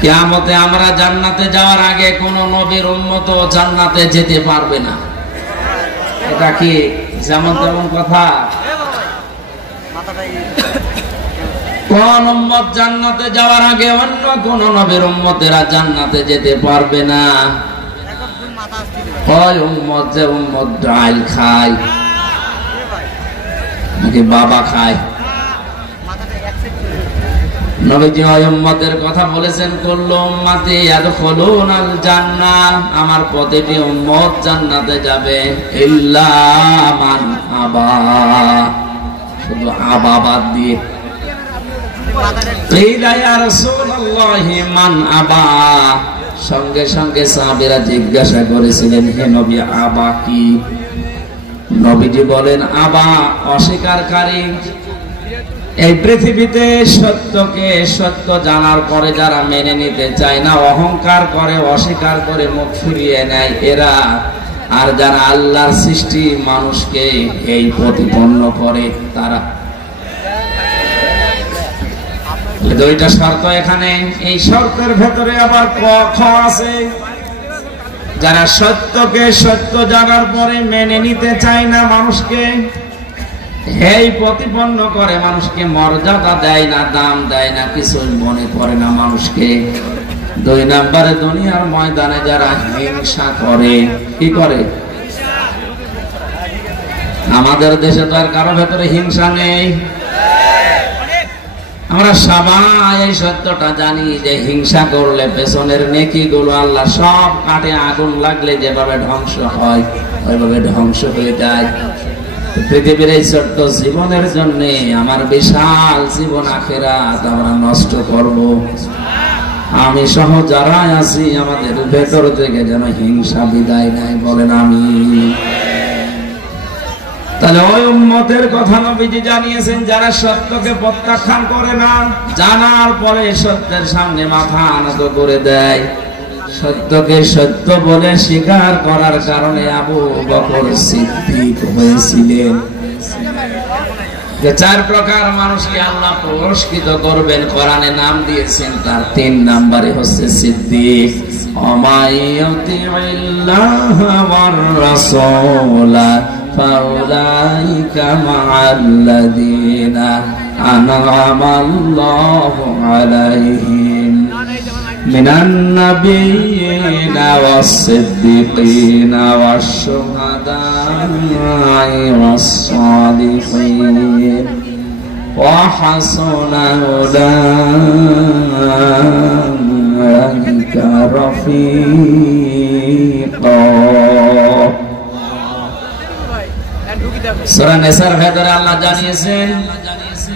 কিয়ামতে আমরা জান্নাতে যাওয়ার আগে কোন নবীর উম্মত জান্নাতে যেতে পারবে না। এটা কি যেমন তেমন কথা? কোন উম্মত জান্নাতে যাওয়ার আগে অন্য কোন নবীর উম্মতেরা জান্নাতে যেতে পারবে না। ওই উম্মত যে উম্মত ডাল খায় নাকি বাবা খায়? নবীজি ওই উম্মতের কথা বলেছেন, কুল্লু উম্মতি ইয়াদখুলুনাল জান্নাহ, আমার প্রতিটি উম্মত জান্নাতে যাবে, ইল্লা মান আবা, শুধু আবা বাদ দিয়ে। কিলা ইয়া রাসূলুল্লাহি মান আবা, সঙ্গে সঙ্গে সাহাবীরা জিজ্ঞাসা করেছিলেন, হে নবী আবা কি? নবীজি বলেন, আবা অস্বীকারী। এই পৃথিবীতে সত্যকে সত্য জানার পরে যারা মেনে নিতে চায় না, অহংকার করে, অস্বীকার করে, মুখ ফিরিয়ে নেয় এরা, আর যারা আল্লাহর সৃষ্টি মানুষকে এই প্রতিপন্ন করে তারা। দুইটা শর্ত এখানে, এই শর্তের ভেতরে আবার খ আছে। যারা সত্যকে সত্য জানার পরে মেনে নিতে চায় না, মানুষকে এই প্রতিপন্ন করে, মানুষকে মর্যাদা দেয় না, দাম দেয় না, কিছুই মনে করে না মানুষকে। দুই নম্বরে দুনিয়ার ময়দানে যারা হিংসা করে, কি করে? আমাদের দেশে তো আর কারো ভেতরে হিংসা নেই। আমরা সবাই এই সত্যটা জানি যে হিংসা করলে পেছনের নেকি গুলো আল্লাহ সব কাটে, আগুন লাগলে যেভাবে ধ্বংস হয় ওইভাবে ধ্বংস হয়ে যায়। পৃথিবীর এই ছোট্ট জীবনের জন্য আমার বিশাল জীবন আখিরাত আমরা নষ্ট করব। আমি সহ যারা আছি আমাদের ভেতর থেকে যেন হিংসা বিদায় নেয়, বলেন আমিন। তাহলে ওই উম্মতের কথা নবীজি জানিয়েছেন, যারা সত্যকে প্রত্যাখ্যান করে না, জানার পরে সত্যের সামনে মাথা নত করে দেয়। সত্যকে সত্য বলে স্বীকার করার কারণে আবু বকর সিদ্দিক হয়েছিলেন। যে চার প্রকার মানুষকে আল্লাহ পুরস্কৃত করবেন, কোরআনে নাম দিয়েছেন, তার 3 নম্বরে হচ্ছে সিদ্দিক। অমাইয়ুতিল্লাহ ওয়ার রাসূলা ফাউলাইকা মা'আল্লাযীনা আন'আমাল্লাহু আলাইহিম মিনান নাবিয়্যিনা ওয়াস-সিদ্দীকিনা ওয়াশ-শুহাদা'i ওয়াস-সালিহিন ওয়া হাসুনা উলাইকা রাফীকা। সূরা নিসার ভেতরে আল্লাহ জানিয়েছেন,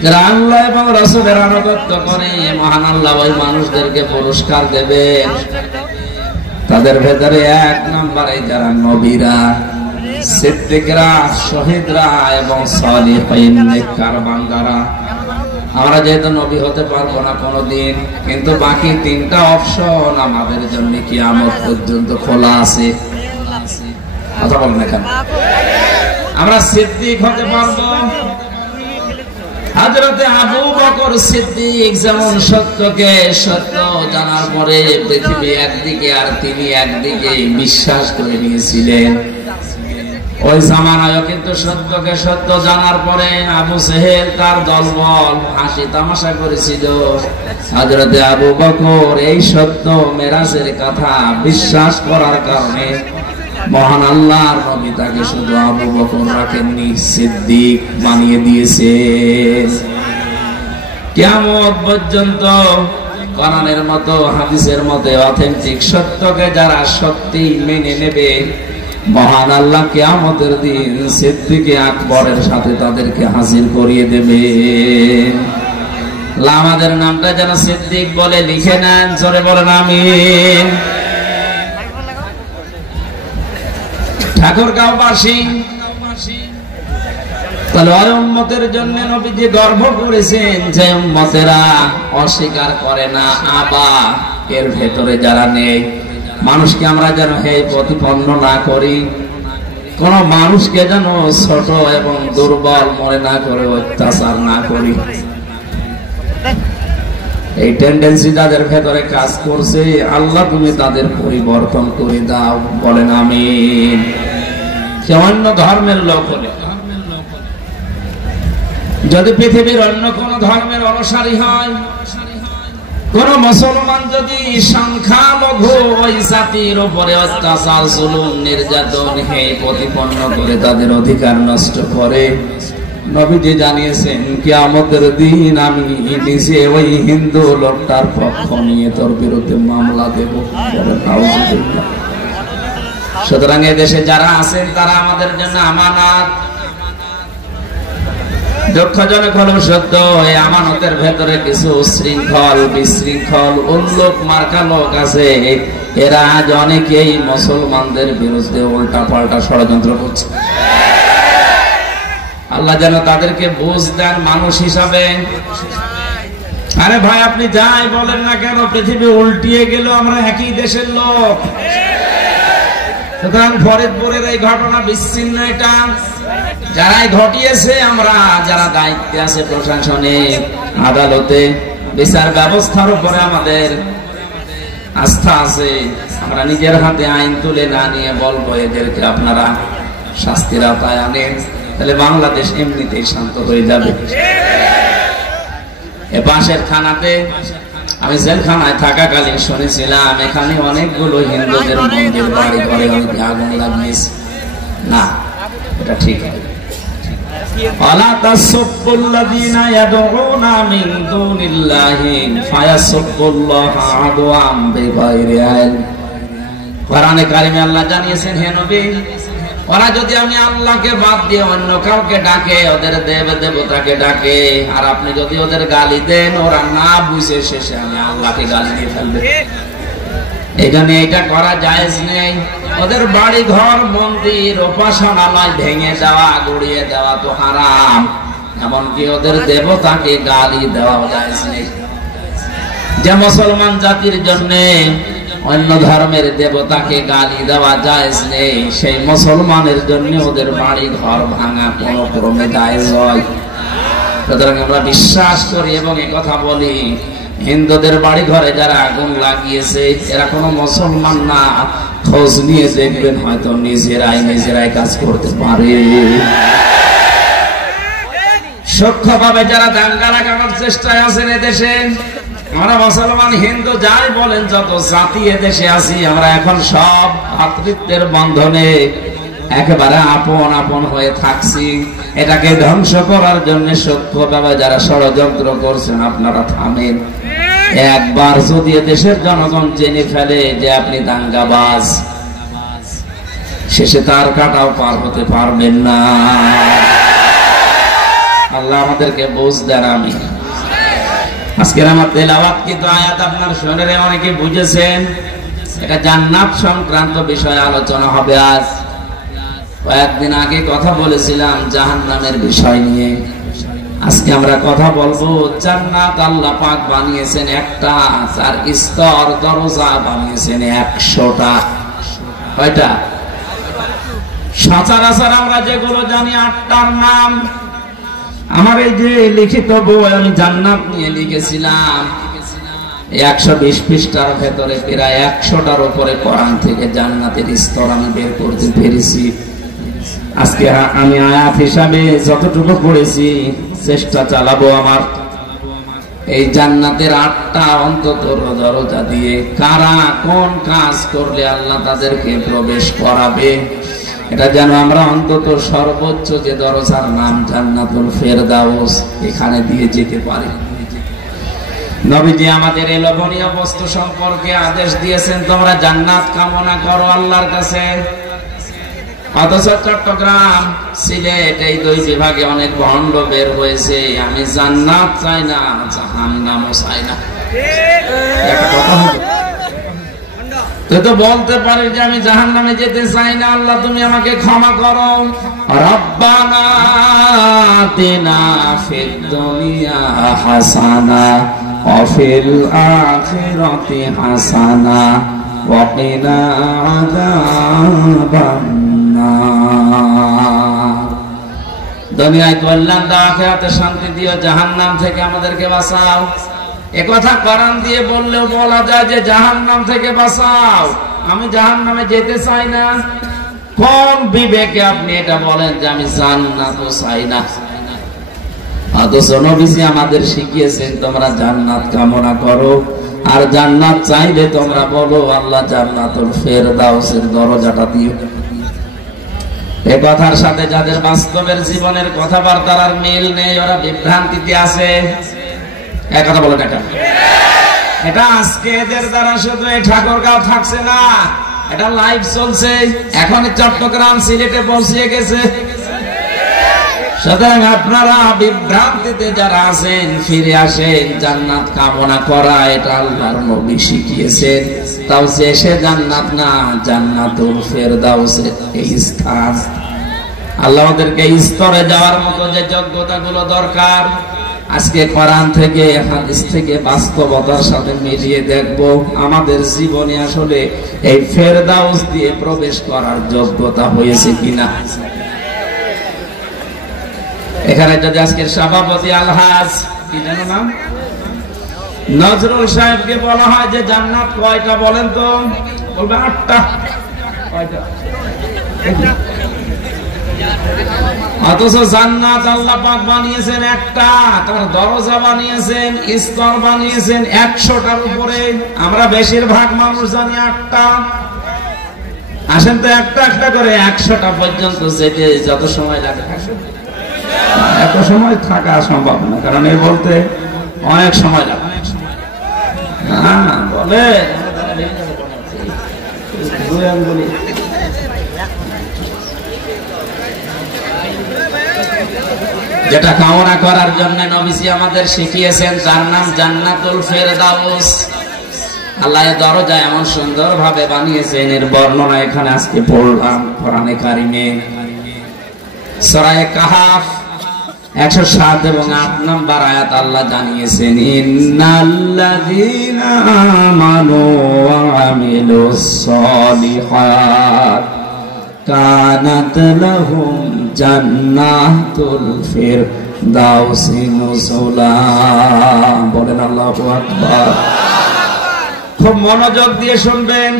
যারা আল্লাহ এবং রাসূলের আনুগত্য করে মহান আল্লাহ ওই মানুষদেরকে পুরস্কার দেবেন। তাদের ভেতরে 1 নম্বরে যারা নবীরা, সিদ্দিকরা, শহীদরা এবং সালিহিন নেককার বান্দারা। আমরা যেহেতু নবী হতে পারবো না কোনোদিন, কিন্তু বাকি 3টা অপশন আমাদের জন্য কিয়ামত পর্যন্ত খোলা আছে। কথা বলেন না কেন? আমরা সিদ্দিক হতে পারবো। হযরতে আবু বকর সিদ্দিক যেমন সত্যকে সত্য জানার পরে পৃথিবী একদিকে আর তিনি একদিকে বিশ্বাস করে নিয়েছিলেন, ওই জামানায়ও কিন্তু সত্যকে সত্য জানার পরে আবু জেহেল তার দলবল হাসি তামাশা করেছিল। হযরতে আবু বকর এই সত্য মেরাজের কথা বিশ্বাস করার কারণে মহান আল্লাহর নবী তাকে শুধু আবু বকর রাখেননি, সিদ্দিক বানিয়ে দিয়েছে। কিয়ামত পর্যন্ত কোরআনের মতো হাদিসের মতো অথেন্টিক সত্যকে যারা সত্যি মেনে নেবে, মহান আল্লাহ কিয়ামতের দিন সিদ্দিকে আকবরের সাথে তাদেরকে হাজির করিয়ে দেবে। আমাদের নামটা যেন সিদ্দিক বলে লিখে নেন, জোরে বলেন আমিন। ঠাকুরগাঁওবাসী, তাহলে ওই উম্মতের জন্য নবীজি গর্ব করেছেন যে উম্মতেরা অস্বীকার করে না, আবা এর ভেতরে যারা নেই। মানুষকে আমরা যেন হে প্রতিপন্ন না করি, কোন মানুষকে যেন ছোট এবং দুর্বল মনে না করে অত্যাচার না করি। এই টেন্ডেন্সি যাদের ভেতরে কাজ করছে, আল্লাহ তুমি তাদের পরিবর্তন করে দাও, বলেন আমিন। সে অন্য ধর্মের লোক হলে, যদি পৃথিবীর অন্য কোন ধর্মের অনুসারী হয়, কোন মুসলমান যদি সংখ্যালঘু ওই জাতির উপরে অত্যাচার, জুলুম, নির্যাতন প্রতিপন্ন করে তাদের অধিকার নষ্ট করে, নবীজি জানিয়েছেন কিয়ামতের দিন আমি নিজে ওই হিন্দু লোকটার পক্ষ নিয়ে তোর বিরুদ্ধে মামলা দেব। সুতরাং এদেশে যারা আছেন তারা আমাদের জন্য আমানত। দুঃখজনক হলেও সত্য, এই আমানতের ভেতরে কিছু শৃঙ্খল বিশৃঙ্খল উল্লোক মার্কা লোক আছে। এরা আজ অনেকেই মুসলমানদের বিরুদ্ধে উল্টা পাল্টা ষড়যন্ত্র করছে। আল্লাহ যেন তাদেরকে বুঝ দেন মানুষ হিসাবে। আরে ভাই, আপনি যাই বলেন না কেন, পৃথিবী উল্টিয়ে গেল, আমরা একই দেশের লোক। সুতরাং ফরিদপুরের এই ঘটনা বিচ্ছিন্ন, এটা যারাই ঘটিয়েছে, আমরা যারা দায়িত্বে আছে প্রশাসনে, আদালতে, বিচার ব্যবস্থার উপরে আমাদের আস্থা আছে। আমরা নিজের হাতে আইন তুলে না নিয়ে বলবো এদেরকে আপনারা শাস্তির আওতায় আনেন, তাহলে বাংলাদেশ এমনিতেই শান্ত হয়ে যাবে। এ পাশের থানাতে আমি জেলখানায় থাকাকালীন শুনেছিলাম এখানে অনেকগুলো হিন্দুদের মন্দির বাড়ি ঘরে আগুন লাগিয়েছে। না, এটা ঠিক আছে। ওয়ালা তাসুবুল্লাযীনা ইয়াদউনা মিন দুনিল্লাহি ফায়াসুবুল্লাহা আদওয়াম বিগাইরি ইলম। কোরআনে কারিমে আল্লাহ জানিয়েছেন, হে নবী, ওরা যদি আমি আল্লাহকে বাদ দিয়ে অন্য কাউকে ডাকে, ওদের দেব দেবতাকে ডাকে, আর আপনি যদি ওদের গালি দেন, ওরা না বুঝে শেষে আমি আল্লাহকে গালি দিয়ে ফেলবে। এখানে এটা করা জায়েজ নেই। ওদের বাড়ি ঘর, মন্দির, উপাসনালয় ভেঙে দেওয়া, গুড়িয়ে দেওয়া তো হারাম। এমনকি ওদের দেবতাকে গালি দেওয়া জায়েজ নেই। যে মুসলমান জাতির জন্য অন্য ধর্মের দেবতাকে গালি দেওয়া জায়েজ নেই, সেই মুসলমানের জন্য ওদের বাড়ি ঘর ভাঙা কোন ক্রমে জায়েজ হয়। সুতরাং আমরা বিশ্বাস করি এবং এই কথা বলি, হিন্দুদের বাড়ি ঘরে যারা আগুন লাগিয়েছে এরা কোনো মুসলমান না। খোঁজ নিয়ে দেখবেন, হয়তো নিজেরাই কাজ করতে পারে। সূক্ষ্মভাবে যারা দাঙ্গা লাগানোর চেষ্টায় আছেন এদেশে, আমরা মুসলমান হিন্দু যাই বলেন, যত জাতি এদেশে আছি, আমরা এখন সব ভ্রাতৃত্বের বন্ধনে একেবারে আপন আপন হয়ে থাকছি। এটাকে ধ্বংস করার জন্য সূক্ষ্মভাবে যারা ষড়যন্ত্র করছেন, আপনারা থামেন। একবার যদি দেশের জনগণ জেনে ফেলে যে আপনি দাঙ্গাবাজ, শেষে তার কাটাও পার হতে পারবেন না। আল্লাহ আমাদেরকে বুঝ দেন। আমি আজকের আমার তেলাওয়াতকৃত আয়াত আপনার শুনে অনেকে বুঝেছেন, এটা জান্নাত সংক্রান্ত বিষয়ে আলোচনা হবে। আজ কয়েকদিন আগে কথা বলেছিলাম জাহান্নামের বিষয় নিয়ে। আজকে আমরা কথা বলবো জান্নাত আল্লাহ পাক বানিয়েছেন একটা, আর স্তর দরজা বানিয়েছেন 100টা। কয়টা? সচরাচর আমরা যেগুলো জানি 8টার নাম। আমার এই যে লিখিত বই আমি জান্নাত নিয়ে লিখেছিলাম, 120 পৃষ্ঠার ভেতরে প্রায় 100টার উপরে কোরআন থেকে জান্নাতের স্তর আমি বের করতে পেরেছি। আজকে আমি আয়াত হিসাবে যতটুকু পড়েছি চেষ্টা চালাবো আমার এই জান্নাতের 8টা অন্তত দরজা দিয়ে কারা কোন কাজ করলে আল্লাহ তাদেরকে প্রবেশ করাবে, এটা যেন আমরা অন্তত সর্বোচ্চ যে দরজার নাম জান্নাতুল ফেরদাউস, এখানে দিয়ে যেতে পারি। নবীজি আমাদের এই লোভনীয় বস্তু সম্পর্কে আদেশ দিয়েছেন, তোমরা জান্নাত কামনা করো আল্লাহর কাছে। অথচ চট্টগ্রাম, সিলেট এই দুই বিভাগে অনেক ভণ্ড বের হয়েছে। আমি জান্নাত চাই না, জাহান্নামও চাই না। একটা কথা হলো, তুই তো বলতে পারিস যে আমি জাহান্নামে যেতে চাই না, আল্লাহ তুমি আমাকে ক্ষমা করো। রব্বানা আতিনা ফিদ দুনিয়া হাসানা ওয়া ফিল আখিরাতি হাসানা ওয়া কিনা আযাবান নার। দুনিয়ায় কল্যাণ দাও, আখিরাতে শান্তি দিও, জাহান্নাম থেকে আমাদেরকে বাঁচাও। একথা কোরআন দিয়ে বললেও বলা যায় যে জাহান্নাম থেকে বাঁচাও, আমি জাহান্নামে যেতে চাই না। কোন বিবেকে আপনি এটা বলেন যে আমি জান্নাত চাই না? অথচ নবীজি আমাদের শিখিয়েছেন তোমরা জান্নাত কামনা করো, আর জান্নাত চাইলে তোমরা বলো আল্লাহ জান্নাতুল ফেরদাউসের দরজাটা দিও। এ কথার সাথে যাদের বাস্তবের জীবনের কথাবার্তার আর মিল নেই, ওরা বিভ্রান্তিতে আছে। এক কথা বলো এটা, এটা আজকে এদের দ্বারা শুধু এই ঠাকুরগাঁও থাকছে না, এটা লাইভ চলছে, এখন চট্টগ্রাম সিলেটে পৌঁছে গেছে। সুতরাং আপনারা বিভ্রান্তিতে যারা আছেন ফিরে আসেন। জান্নাত কামনা করা এটা আল্লাহর নবী শিখিয়েছেন, তাও সে জান্নাত না, জান্নাতুল ফেরদাউসের এই স্থান। আল্লাহ ওদেরকে এই স্তরে যাওয়ার মতো যে যোগ্যতাগুলো দরকার, আজকে কোরআন থেকে হাদিস থেকে বাস্তবতার সাথে মিলিয়ে দেখব আমাদের জীবনে আসলে এই ফেরদাউস দিয়ে প্রবেশ করার যোগ্যতা হয়েছে কিনা। এখানে যদি আজকের সভাপতি আলহাজ কি জানো নাম নজরুল সাহেবকে বলা হয় যে জান্নাত কয়টা বলেন তো, বলবে 8টা। অথচ জান্নাত আল্লাহ পাক বানিয়েছেন একটা, তার দরজা বানিয়েছেন, স্তর বানিয়েছেন 100টার উপরে। আমরা বেশিরভাগ মানুষ জানি 8টা। আসেন তো একটা একটা করে 100টা পর্যন্ত যেতে যত সময় লাগে, এত সময় থাকা সম্ভব না, কারণ এ বলতে অনেক সময় লাগে। বলে যেটা কামনা করার জন্য নবীজি আমাদের শিখিয়েছেন, যার নাম জান্নাতুল ফেরদাউস। আল্লাহ এর দরজা এমন সুন্দর ভাবে বানিয়েছেন, এর বর্ণনা এখানে আজকে পড়লাম কোরআনে কারিমে। সূরা কাহাফ 107 এবং 8 নম্বর আয়াত আল্লাহ জানিয়েছেন, ইন্নাল্লাযীনা আমানু ওয়া আমিলুস সালিহাত কানাত লাহুম জান্নাতুল ফিরদাউসি নুজুলা। বলেন আল্লাহু আকবার। খুব মনোযোগ দিয়ে শুনবেন।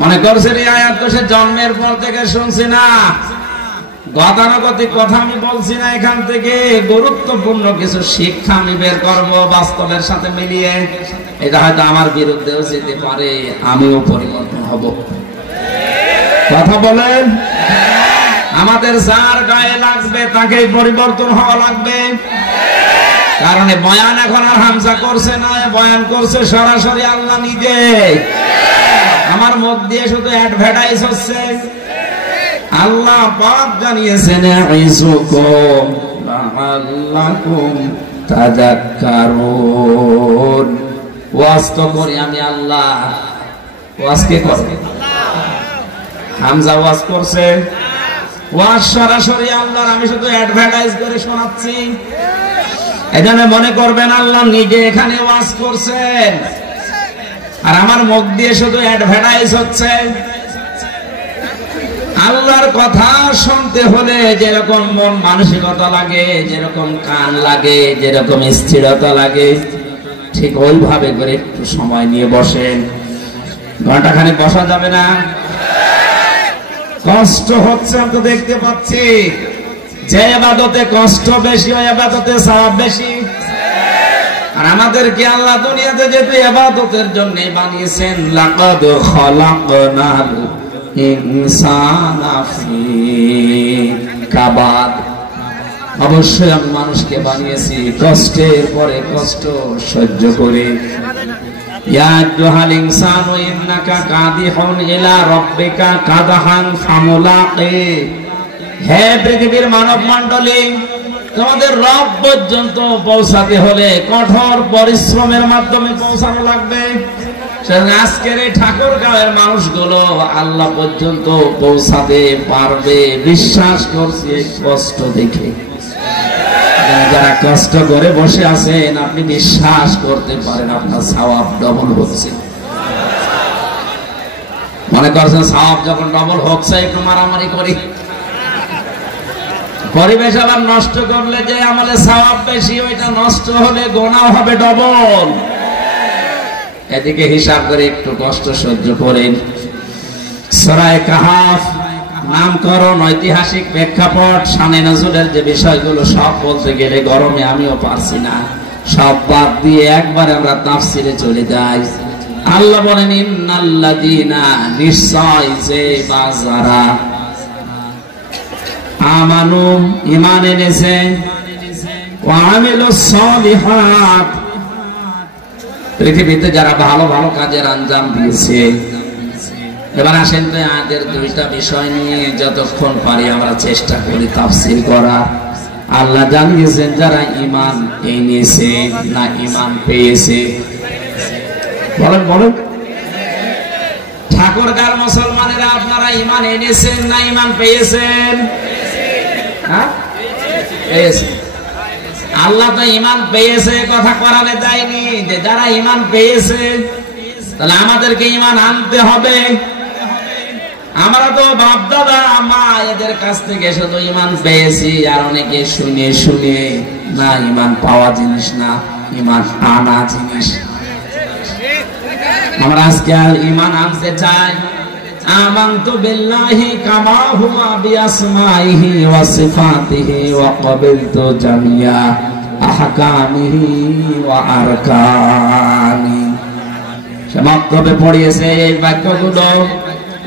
মনে করছেন এই আয়াত তো সে জন্মের পর থেকে শুনছি না, গতানুগতিক কথা আমি বলছি না, এখান থেকে গুরুত্বপূর্ণ কিছু শিক্ষা আমি বের করবো বাস্তবের সাথে মিলিয়ে। এটা হয়তো আমার বিরুদ্ধেও যেতে পারে, আমিও পরিবর্তন হব। কথা বলেন, আমাদের যার গায়ে লাগবে তাকেই পরিবর্তন হওয়া লাগবে। কারণ বয়ান এখন আর হামজা করছে না, বয়ান করছে সরাসরি আল্লাহ নিজে। আমার মুখ দিয়ে শুধু অ্যাডভার্টাইজ হচ্ছে। আল্লাহ পাক জানিয়েছেন, আইসুকুম লাআল্লাকুম তাযাক্কারুন। ওয়াজ তো করি আমি আল্লাহ, ওয়াজ কে করে? হামজা ওয়াজ করছে, ওয়াজ সরাসরি আল্লাহর, আমি শুধু অ্যাডভার্টাইজ করে শোনাচ্ছি। এজন্য মনে করবেন আল্লাহ নিজে এখানে ওয়াজ করছেন, আর আমার মুখ দিয়ে শুধু অ্যাডভার্টাইজ হচ্ছে। আল্লাহর কথা শুনতে হলে যেরকম মন মানসিকতা লাগে, যেরকম কান লাগে, যেরকম স্থিরতা লাগে, ঠিক ওইভাবে করে একটু সময় নিয়ে বসেন। ঘন্টাখানে বসা যাবে না, কষ্ট হচ্ছে আমি তো দেখতে পাচ্ছি। যে ইবাদতে কষ্ট বেশি, ওই ইবাদতে সওয়াব বেশি। আর আমাদেরকে আল্লাহ দুনিয়াতে যেহেতু ইবাদতের জন্য বানিয়েছেন, লাকাদ খালাকনাল ইনসানা ফি কাবাদ, অবশ্যই আমি মানুষকে বানিয়েছি কষ্টের পরে কষ্ট সহ্য করে। ইয়া আইয়ুহাল ইনসানু ইন্নাকা কাদিহুন ইলা রাব্বিকা কাদহান ফামুলাকি। হে পৃথিবীর মানব মণ্ডলী, তোমাদের রব পর্যন্ত পৌঁছাতে হলে কঠোর পরিশ্রমের মাধ্যমে পৌঁছানো লাগবে। আজকের এই ঠাকুরগাঁওয়ের মানুষগুলো আল্লাহ পর্যন্ত পৌঁছাতে পারবে বিশ্বাস করছি এই কষ্ট দেখে। যারা কষ্ট করে বসে আছেন, আপনি বিশ্বাস করতে পারেন আপনার সওয়াব ডবল হচ্ছে। মনে করছেন সওয়াব যখন ডবল হচ্ছে একটু মারামারি করি, পরিবেশ আবার নষ্ট করলে যে আমলে সওয়াব বেশি, ওইটা নষ্ট হলে গুনাহ হবে ডবল। এদিকে হিসাব করে একটু কষ্ট সহ্য করেন। সূরা কাহাফ নামকরণ, ঐতিহাসিক প্রেক্ষাপট, শানে নজুলের যে বিষয়গুলো সব বলতে গেলে গরমে আমিও পারছি না, সব বাদ দিয়ে একবার আমরা তাফসিরে চলে যাই। আল্লাহ বলেন ইন্নাল্লাযীনা, নিশ্চয় যে বাজারা, আমানু ঈমান এনেছে, ওয়া আমিলুস সালিহাত, পৃথিবীতে যারা ভালো ভালো কাজের আঞ্জাম দিয়েছে। এবার আসেন তো আয়াতের দুইটা বিষয় নিয়ে যতক্ষণ পারি আমরা চেষ্টা করি তাফসীর করা। আল্লাহ জানিয়েছেন যারা ঈমান এনেছে না ঈমান পেয়েছে? বলেন বলেন। ঠাকুরগাঁর মুসলমানেরা আপনারা ঈমান এনেছেন না ঈমান পেয়েছেন? হ্যাঁ, পেয়েছেন। আল্লাহ তো ঈমান পেয়েছে কথা কোরআনে দেয়নি যে যারা ঈমান পেয়েছে, তাহলে আমাদেরকে ঈমান আনতে হবে। আমরা তো বাপ দাদা মা এদের কাছ থেকে শুধু ঈমান পেয়েছি, আর অনেকে শুনে শুনে না, ঈমান পাওয়া জিনিস না, ঈমান আনা জিনিস। আমরা আজকে ঈমান আনতে চাই। আমানতু বিল্লাহি কামা হুয়া বিআসমাইহি ওয়া সিফাতিহি ওয়া ক্বাবিলতু জামিয়া আহকামিহি ওয়া আরকানি। সমাপ্তবে পড়িয়েছে এই বাক্যগুলো।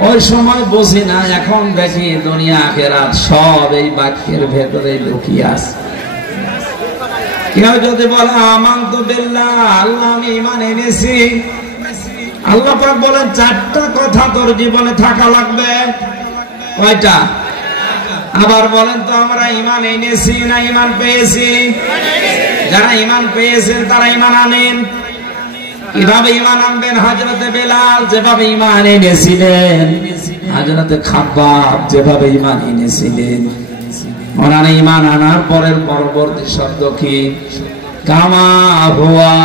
ওই সময় বুঝি না, এখন দেখি দুনিয়া আখিরাত সব এই বাক্যের ভেতরে লুকিয়ে আছে। কেউ যদি বলে আমানতু বিল্লাহ, আল্লাহ আমি ঈমান এনেছি, আল্লাহ পাক বলেন চারটা কথা তোর জীবনে থাকা লাগবে। কয়টা? আবার বলেন তো আমরা ঈমান এনেছি না ঈমান পেয়েছি? যারা ঈমান পেয়েছেন তারা ঈমান আনেন। কিভাবে ঈমান আনবেন? হযরতে বেলাল যেভাবে ঈমান এনেছিলেন, হযরতে খাব্বাব যেভাবে ঈমান এনেছিলেন। ওনারা ঈমান আনার পরের পরবর্তী শব্দ কি? কামা হুয়া,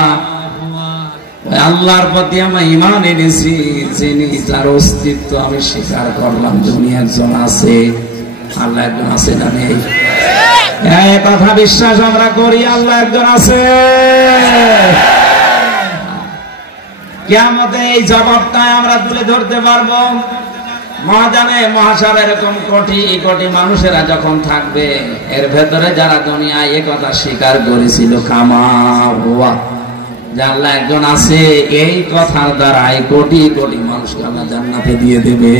আল্লাহর প্রতি আমি ঈমান এনেছি, যিনি যার অস্তিত্ব আমি স্বীকার করলাম, দুনিয়া একজন আছে, আল্লাহ একজন আছে না নেই? এই কথা বিশ্বাস আমরা করি, আল্লাহ একজন আছে। কিয়ামতে এই জবাবটা আমরা তুলে ধরতে পারবো। মহাজানে মহাশার এরকম কোটি কোটি মানুষেরা যখন থাকবে, এর ভেতরে যারা দুনিয়ায় এই কথা স্বীকার করেছিল কামা হুয়া, যে আল্লাহ একজন আছে, এই কথার দ্বারাই কোটি কোটি মানুষকে আল্লাহ জান্নাতে দিয়ে দেবে।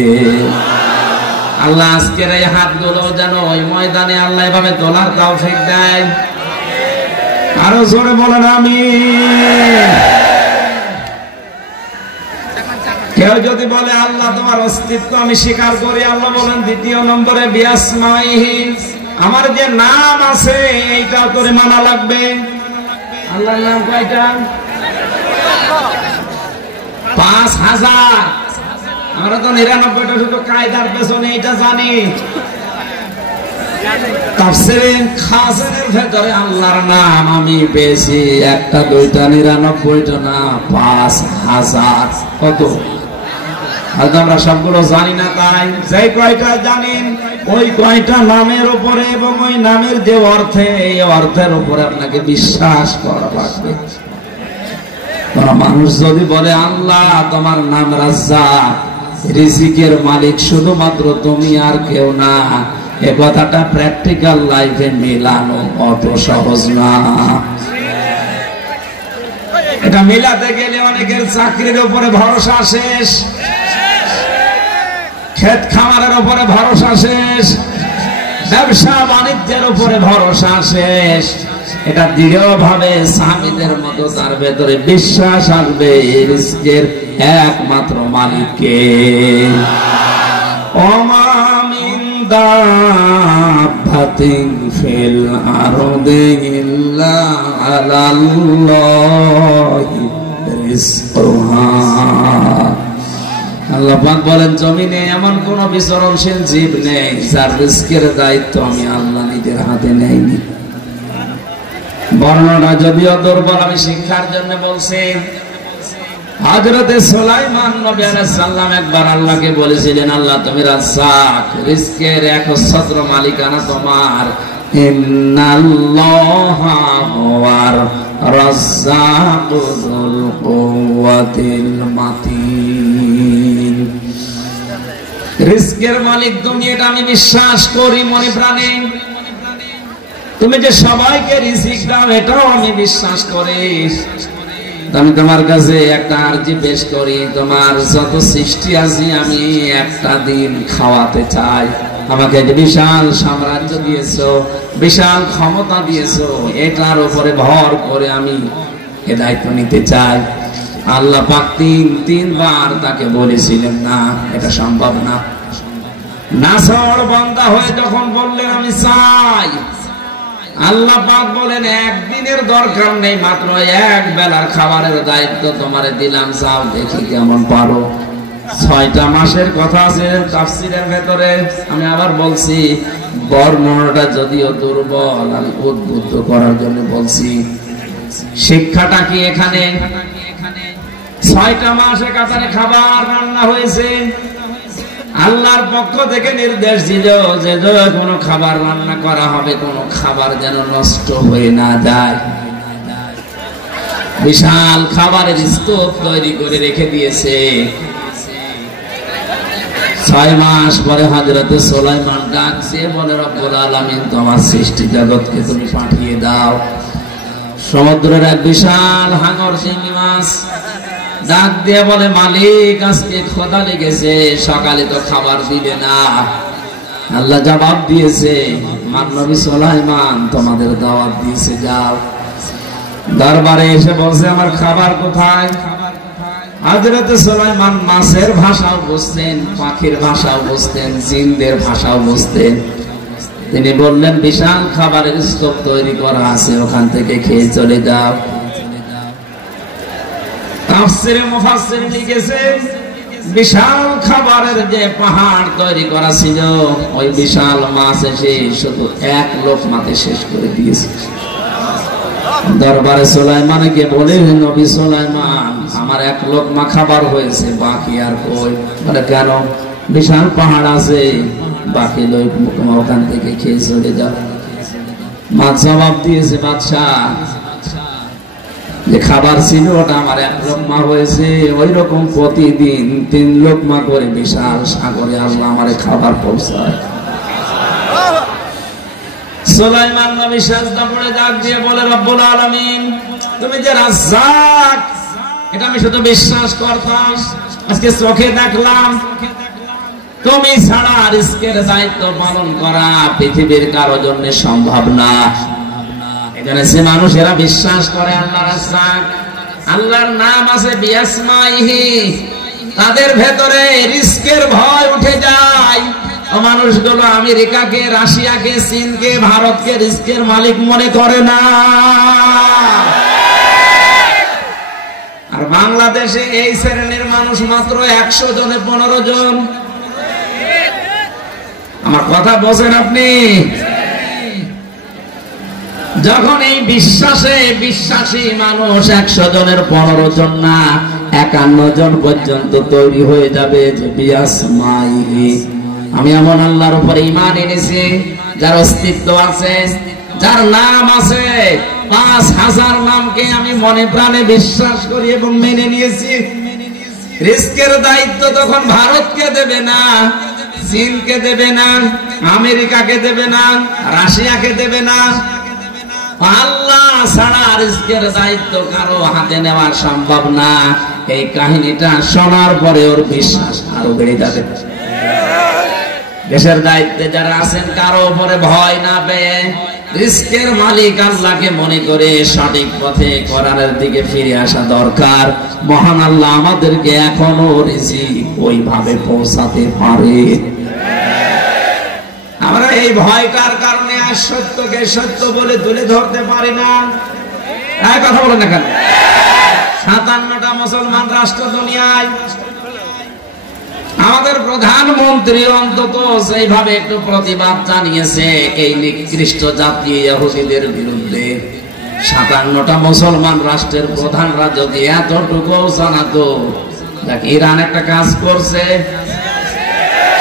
আল্লাহ আজকের এই হাতগুলো যেন ওই ময়দানে আল্লাহ এভাবে তোলার তৌফিক দেয়। আরো জোরে বলেন আমিন। কেউ যদি বলে আল্লাহ তোমার অস্তিত্ব আমি স্বীকার করি, আল্লাহ বলেন দ্বিতীয় নম্বরে বিআসমাইহি, আমার যে নাম আছে এইটাও তোরে মানা লাগবে। আল্লাহর নাম কয়টা? 5000। আমরা তো 99টা শুধু কায়দার পেছনে এটা জানি। তাফসীরে খাজানের ভেতরে আল্লাহর নাম আমি পেয়েছি একটা দুইটা 99টা না, 5000। কত? আজ আমরা সবগুলো জানি না, তাই যে কয়টা জানেন ওই কয়টা নামের উপরে এবং ওই নামের যে অর্থে, এই অর্থের উপরে আপনাকে বিশ্বাস করা লাগবে। মানুষ যদি বলে আল্লাহ তোমার নাম রাজ্জাক, রিজিকের মালিক শুধুমাত্র তুমি আর কেউ না, এ কথাটা প্র্যাকটিক্যাল লাইফে মেলানো অত সহজ না। এটা মেলাতে গেলে অনেকের চাকরির উপরে ভরসা শেষ, ক্ষেত খামারের উপরে ভরসা শেষ, ব্যবসা বাণিজ্যের উপরে ভরসা শেষ। এটা দৃঢ়ভাবে সাহাবীদের মতো তার ভেতরে বিশ্বাস আসবে রিজকের একমাত্র মালিককে। ওমা মিন দাব্বাতিন ফিল আরদি ইল্লা আলাল্লাহি রিজকুহা। আল্লাহ পাক বলেন জমিনে এমন কোন বিচরণশীল জীব নেই যার রিজকের দায়িত্ব আমি আল্লাহ নিজের হাতে নেইনি। বর্ণনা যদিও দুর্বল, আমি শিক্ষার জন্য বলছি। হযরতে সুলাইমান নবী আলাইহিস সালাম একবার আল্লাহকে বলেছিলেন, আল্লাহ তুমি রাজ্জাক, রিজকের একচ্ছত্র মালিকানা তোমার। ইন্নাল্লাহা হুয়ার রাজ্জাকুল কুওয়াতিল মাতিন। রিজকের মালিক তুমি, এটা আমি বিশ্বাস করি মনে প্রাণে। তুমি যে সবাইকে রিজিক দাও এটাও আমি বিশ্বাস করি। আমি তোমার কাছে একটা আরজি পেশ করি, তোমার যত সৃষ্টি আছে আমি একটা দিন খাওয়াতে চাই। আমাকে যে বিশাল সাম্রাজ্য দিয়েছো, বিশাল ক্ষমতা দিয়েছো, এটার উপরে ভর করে আমি এ দায়িত্ব নিতে চাই। আল্লাহ পাক তিনবার তাকে বলেছিলেন না, এটা সম্ভব না। নাছড় বান্দা হয়ে যখন বললেন আমি চাই, আল্লাহ পাক বলেন একদিনের দরকার নেই, মাত্র এক বেলার খাবারের দায়িত্ব তোমারে দিলাম, যাও দেখি কেমন পারো। 6টা মাসের কথা আছে তাফসীরের ভেতরে। আমি আবার বলছি, বর্ণনাটা যদিও দুর্বল, আমি উদ্বুদ্ধ করার জন্য বলছি। শিক্ষাটা কি এখানে? 6টা মাসে কাতারে খাবার রান্না হয়েছে। আল্লাহর পক্ষ থেকে নির্দেশ ছিল যে কোনো খাবার রান্না করা হবে, কোনো খাবার যেন নষ্ট হয়ে না যায়। বিশাল খাবারের স্তূপ তৈরি করে রেখে দিয়েছে। 6 মাস পরে হযরতে সুলাইমান ডাকছে, বলে রব্বুল আলামিন তোমার সৃষ্টি জগৎকে তুমি পাঠিয়ে দাও। সমুদ্রের এক বিশাল হাঙর চিংড়ি মাছ ডাক দিয়ে বলে, মালিক আজকে ক্ষুধা লেগেছে, সকালে তো খাবার দিবে না। আল্লাহ জবাব দিয়েছে, নবী সুলাইমান তোমাদের দাওয়াত দিয়েছে, যাও। দরবারে এসে বলছে আমার খাবার কোথায়? হযরতে সুলাইমান মাছের ভাষাও বুঝতেন, পাখির ভাষাও বুঝতেন, জিনদের ভাষাও বুঝতেন। তিনি বললেন বিশাল খাবারের স্তূপ তৈরি করা আছে, ওখান থেকে খেয়ে চলে যাও। তাফসীরে মুফাসসির লিখেছেন বিশাল খাবারের যে পাহাড় তৈরি করা ছিল, ওই বিশাল মাছ এসে শুধু এক লোকমাতে শেষ করে দিয়েছে। দরবারে সুলাইমানকে বলে, নবী সুলাইমান আমার এক লোকমা খাবার হয়েছে, বাকি আর কই? বলে কেন? বিশাল পাহাড় আছে, বাকি লোকমা ওখান থেকে খেয়ে চলে যাও। মাছ জবাব দিয়েছে, বাদশাহ যে খাবার ছিল ওটা আমার এক লোকমা হয়েছে, ওই রকম প্রতিদিন 3 লোকমা করে বিশাল সাগরে আল্লাহ আমারে খাবার পৌঁছায়। সুলাইমান নবী সাজদা পড়ে ডাক দিয়ে বলে, রব্বুল আলামিন তুমি যে রাজ্জাক, এটা আমি শুধু বিশ্বাস করতাম, আজকে চোখে দেখলাম। তুমি ছাড়া রিজকের দায়িত্ব পালন করা পৃথিবীর কারো জন্য সম্ভব না। এখানে যে মানুষেরা বিশ্বাস করে আল্লাহ রাজ্জাক, আল্লাহর নাম আছে বিআসমাইহি, তাদের ভেতরে রিজকের ভয় উঠে যায়। ও মানুষগুলো আমেরিকাকে, রাশিয়াকে, চীনকে, ভারতকে রিজকের মালিক মনে করে না। আর বাংলাদেশে এই শ্রেণীর মানুষ মাত্র 100 জনে 15 জন। আমার কথা বোঝেন আপনি? যখন এই বিশ্বাসে বিশ্বাসী মানুষ 100 জনের 15 জন না 51 জন পর্যন্ত তৈরি হয়ে যাবে যে বিআসমাইহি, আমি এমন আল্লাহর উপরে ঈমান এনেছি যার অস্তিত্ব আছে, যার নাম আছে, 5000 নামকে আমি মনে প্রাণে বিশ্বাস করি এবং মেনে নিয়েছি। রিজকের দায়িত্ব তখন ভারতকে দেবে না, চীনকে দেবে না, আমেরিকাকে দেবে না, রাশিয়াকে দেবে না। আল্লাহ ছাড়া রিজকের দায়িত্ব কারো হাতে নেওয়া সম্ভব না। এই কাহিনীটা শোনার পরে ওর বিশ্বাস আরো বেড়ে যাবে। দেশের দায়িত্বে যারা আছেন কারো উপরে ভয় না পেয়ে রিজকের মালিক আল্লাহকে মনে করে সঠিক পথে কোরআনের দিকে ফিরে আসা দরকার। মহান আল্লাহ আমাদেরকে এখনো রিজিক ওইভাবে পৌঁছাতে পারে। আমরা এই ভয়টার কারণে আর সত্যকে সত্য বলে তুলে ধরতে পারি না। কথা বলেন না কেন? 57টা মুসলমান রাষ্ট্র দুনিয়ায়, আমাদের প্রধানমন্ত্রী অন্তত সেইভাবে একটু প্রতিবাদ জানিয়েছে এই নিকৃষ্ট জাতি ইহুদিদের বিরুদ্ধে। 57টা মুসলমান রাষ্ট্রের প্রধানরা যদি এতটুকু জানাতো, দেখ ইরান একটা কাজ করছে,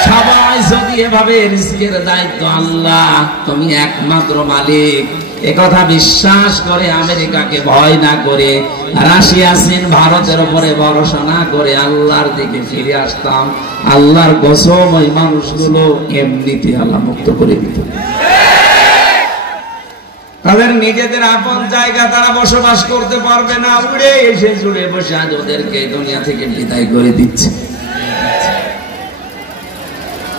সবাই যদি এভাবে রিস্কের দায়িত্ব আল্লাহ, তুমি একমাত্র মালিক, একথা বিশ্বাস করে আমেরিকাকে ভয় না করে, রাশিয়া চীন ভারতের উপরে ভরসা না করে আল্লাহর দিকে ফিরে আসতাম, আল্লাহর কসম ওই মানুষগুলো এমনিতে আল্লাহ মুক্ত করে দিত। তাদের নিজেদের আপন জায়গা তারা বসবাস করতে পারবে না, উড়ে এসে জুড়ে বসে আজ ওদেরকে দুনিয়া থেকে বিদায় করে দিচ্ছে।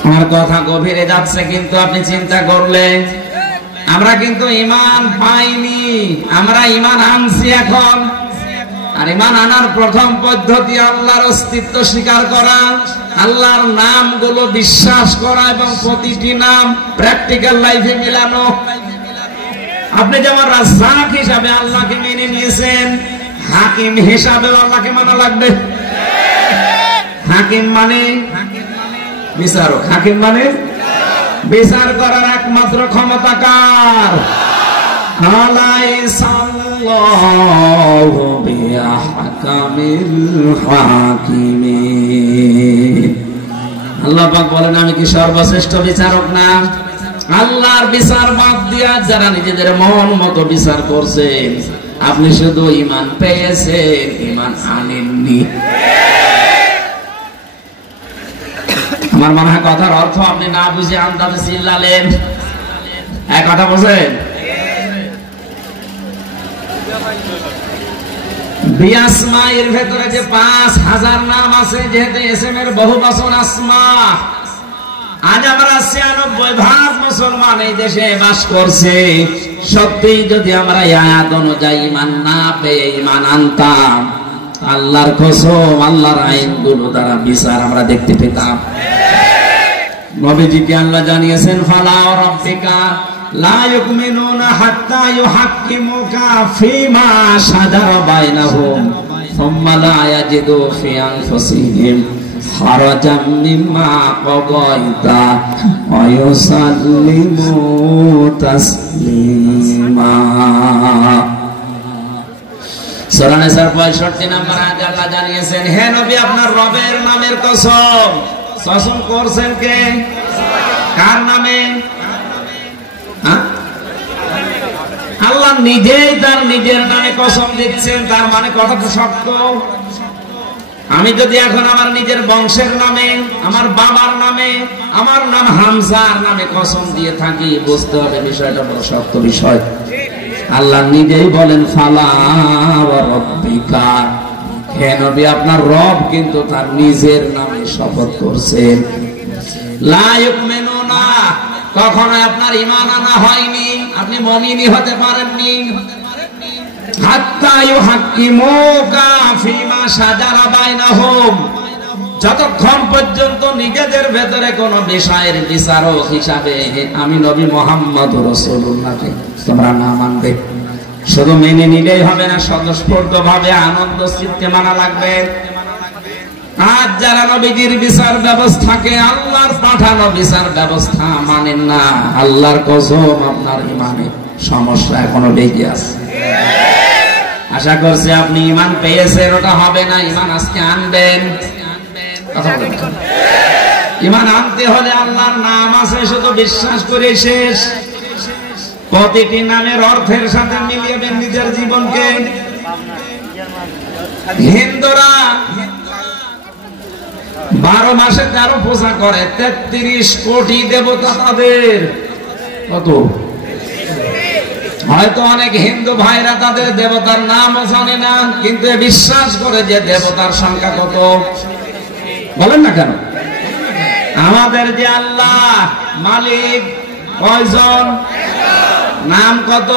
আমার কথা গভীরে যাচ্ছে, কিন্তু আপনি চিন্তা করলে আমরা কিন্তু ঈমান পাইনি, আমরা ঈমান আনছি এখন। আর ঈমান আনার প্রথম পদ্ধতি আল্লাহর অস্তিত্ব স্বীকার করা, আল্লাহর নামগুলো বিশ্বাস করা এবং প্রতিটি নাম প্র্যাকটিক্যাল লাইফে মিলানো। আপনি যেমন রাজ্জাক হিসাবে আল্লাহকে মেনে নিয়েছেন, হাকিম হিসাবে আল্লাহকে মানা লাগবে। হাকিম মানে বিচারক, হাকিম মানে বিচার করার একমাত্র ক্ষমতা কার? আলাইসাল্লাহু বিআহকামিল হাকিমিন। আল্লাহ পাক বলেন, আমি কি সর্বশ্রেষ্ঠ বিচারক না? আল্লাহর বিচার বাদ দিয়া যারা নিজেদের মন মতো বিচার করছেন, আপনি শুধু ঈমান পেয়েছেন, ঈমান আনেননি। আমার মনে হয় কথার অর্থ আপনি না বুঝে আন্দাজে চিল্লালেন। এক কথা বলছেন, বিআসমাইর ভেতরে যে 5000 নাম আছে, যেহেতু এসএম এর বহুবচন আসমা, আজ আমরা 96% মুসলমান এই দেশে বাস করছে। সত্যি যদি আমরা আয়াত অনুযায়ী ঈমান না পেয়ে ঈমান আনতাম, আল্লাহর কসম আল্লাহর আইনগুলো দ্বারা বিচার আমরা দেখতে পেতাম। নবীজিকে আল্লাহ জানিয়েছেন, ফালা রাব্বিকা লা ইউমিনুনা হাত্তা ইউহাক্কিমুকা ফীমা শাজারা বাইনাহুম সুম্মা লা ইয়াজিদু ফি আনফুসিহিম হারাজাম মিম্মা কাদাইতা ওয়া ইউসাল্লিমু তাসলিমা। সূরা নিসার 65 নম্বর আয়াতে আল্লাহ জানিয়েছেন, হে নবী, আপনার রবের নামের কসম। কসম করছেন কে? কার নামে? আল্লাহ নিজেই তার নিজের নামে কসম দিচ্ছেন। তার মানে কথাটা সত্য। আমি যদি এখন আমার নিজের বংশের নামে, আমার বাবার নামে, আমার নাম হামজার নামে কসম দিয়ে থাকি, বুঝতে হবে বিষয়টা বড় শক্ত বিষয়। আল্লাহ নিজেই বলেন, ফালা ওয়া রাব্বিকা, হে নবী, আপনার রব কিন্তু তার নিজের নামে শপথ করছেন। লা ইউমিনুনা, কখনো আপনার ঈমান আনা হয়নি, আপনি মুমিনই হতে পারেননি। হাত্তা ইউহাক্কিমুকা ফীমা শাজারা বাইনাহুম, যতক্ষণ পর্যন্ত নিজেদের ভেতরে কোন বিষয়ের বিচারক হিসাবে আমি নবী মুহাম্মদ রাসূলুল্লাহকে তোমরা না মানবে। শুধু মেনে নিলেই হবে না, স্বতঃস্ফূর্তভাবে আনন্দ চিত্তে মানা লাগবে। আজ যারা নবীজির বিচার ব্যবস্থাকে, আল্লাহর পাঠানো বিচার ব্যবস্থা মানেন না, আল্লাহর কসম আপনার ঈমানে সমস্যা এখনো বেঁচে আছে। আশা করছি আপনি ঈমান পেয়েছেন, ওটা হবে না, ঈমান আজকে আনবেন। ঈমান আনতে হলে আল্লাহর নাম আছে শুধু বিশ্বাস করে শেষ। প্রতিটি নামের অর্থের সাথে মিলিয়ে নিজের জীবনকে। হিন্দুরা 12 মাসে 13 পূজা করে, 33 কোটি দেবতা তাদের। কত? হয়তো অনেক হিন্দু ভাইরা তাদের দেবতার নামও জানে না, কিন্তু বিশ্বাস করে যে দেবতার সংখ্যা কত। বলেন না কেন? আমাদের যে আল্লাহ মালিক কয়জন? নাম কত?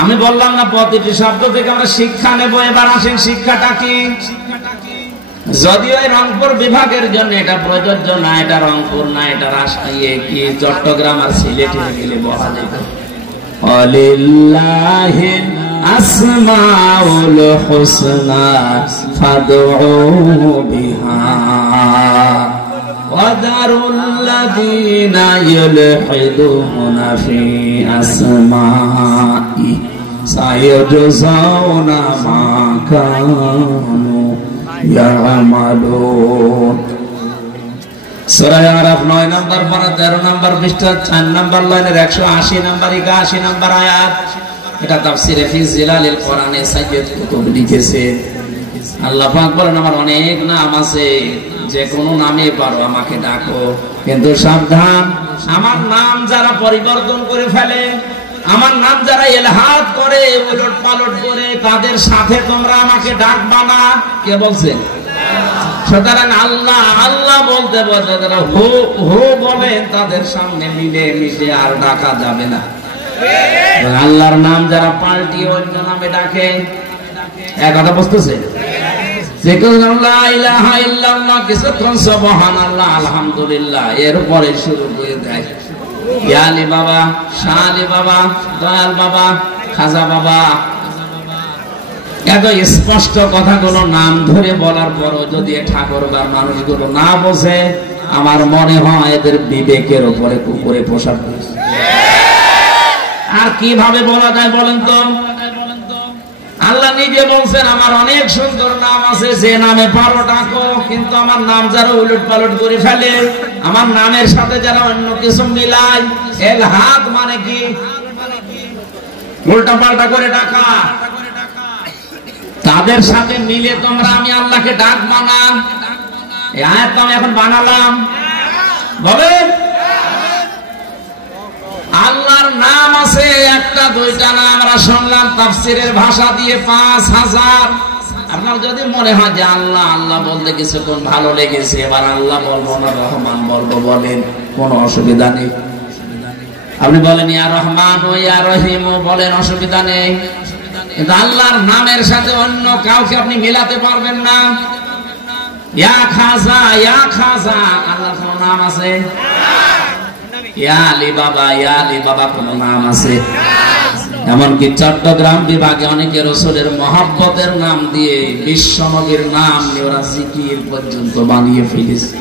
আমি বললাম না প্রতিটি শব্দ থেকে আমরা শিক্ষা নেব। এবার আসেন শিক্ষাটা কি। যদিও এই রংপুর বিভাগের জন্য এটা প্রযোজ্য না, এটা রংপুর না, এটা রাজশাহী কি চট্টগ্রাম আর সিলেটে গেলে বলা যেত। আলিল্লাহিল আসমাউল হুসনা ফাদউ বিহা। ওয়াদারুল্লাযীনা ইউলহিদুনা ফি আসমাই সায়াজজাউনা মা কানু ইয়ামালুন। সূরা আরাফ 9 নম্বর পারা 13 নম্বর পৃষ্ঠা 4 নম্বর লাইনের 180 নম্বর 81 নম্বর আয়াত। এটা তাফসীরে ফি জিলালিল কোরআনে সাইয়্যিদ কুতুব লিখেছে। আল্লাহ পাক বলেন আমার অনেক নাম আছে, যে কোনো নামে পারো আমাকে ডাকো, কিন্তু সাবধান, আমার নাম যারা পরিবর্তন করে ফেলে, আমার নাম যারা ইলহাদ করে, উলট পালট করে, তাদের সাথে তোমরা আমাকে ডাকবা না। কে বলছে? সুতরাং আল্লাহ আল্লাহ বলতে বলতে যারা হো হো বলেন, তাদের সামনে মিলে মিশে আর ডাকা যাবে না। আল্লাহর নাম যারা পাল্টিয়ে অন্য নামে ডাকে, এক কথা বুঝতেছে? কিছুক্ষণ সুবহানাল্লাহ আলহামদুলিল্লাহ এরপরে শুরু করে দেয় ইয়া আলী বাবা, শাহ আলী বাবা, দয়াল বাবা, খাজা বাবা। এত স্পষ্ট কথাগুলো নাম ধরে বলার পরও যদি ঠাকুরগার মানুষগুলো না বোঝে, আমার মনে হয় এদের বিবেকের উপরে কুকুরে পোষা। আর কিভাবে বলা যায় বলেন তো? আল্লাহ নিজে বলছেন আমার অনেক সুন্দর নাম আছে, যে নামে পারো ডাকো, কিন্তু আমার নাম যারা উলট পালট করে ফেলে, আমার নামের সাথে যারা অন্য কিছু মিলায়, ইলহাদ মানে কি? উল্টা পাল্টা করে ডাকা, তাদের সাথে মিলে তোমরা আমি আল্লাহকে ডাকবা না। এই আয়াত আমি এখন বানালাম, বলেন আল্লাহর নাম আছে একটা দুইটা না, আমরা শুনলাম তাফসীরের ভাষা দিয়ে 5000। আপনার যদি মনে হয় যে আল্লাহ আল্লাহ বলতে কিছুক্ষণ ভালো লেগেছে, এবার আল্লাহ বলবো না রহমান বলবো, বলেন, কোনো অসুবিধা নেই। আপনি বলেন ইয়া রহমান ও ইয়া রহিম বলেন, অসুবিধা নেই। কিন্তু আল্লাহর নামের সাথে অন্য কাউকে আপনি মিলাতে পারবেন না। ইয়া খাজা, ইয়া খাজা, আল্লাহর কোনো নাম আছে? ইয়া আলী বাবা, ইয়া আলী বাবা কোনো নাম আছে? এমনকি চট্টগ্রাম বিভাগে অনেকে রাসূলের মহব্বতের নাম দিয়ে বিশ্ব নবীর নাম নিয়ে ওরা জিকির পর্যন্ত বানিয়ে ফেলেছে।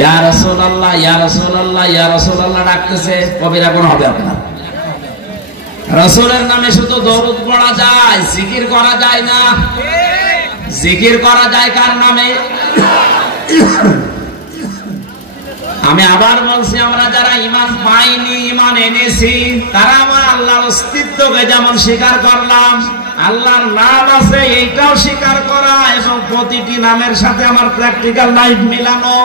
ইয়া রাসূলুল্লাহ, ইয়া রাসূলুল্লাহ, ইয়া রাসূলুল্লাহ ডাকতেছে, কবিরা কোন হবে আপনার? রাসূলের নামে শুধু দরুদ পড়া যায়, জিকির করা যায় না। জিকির করা যায় কার নামে? আমি আবার বলছি, আমরা যারা ঈমান পাইনি, ঈমান এনেছি, তারা আমার আল্লাহর অস্তিত্বকে যেমন স্বীকার করলাম, আল্লাহর নাম আছে এইটাও স্বীকার করা, এবং প্রতিটি নামের সাথে আমার প্র্যাকটিক্যাল লাইফ মিলানো।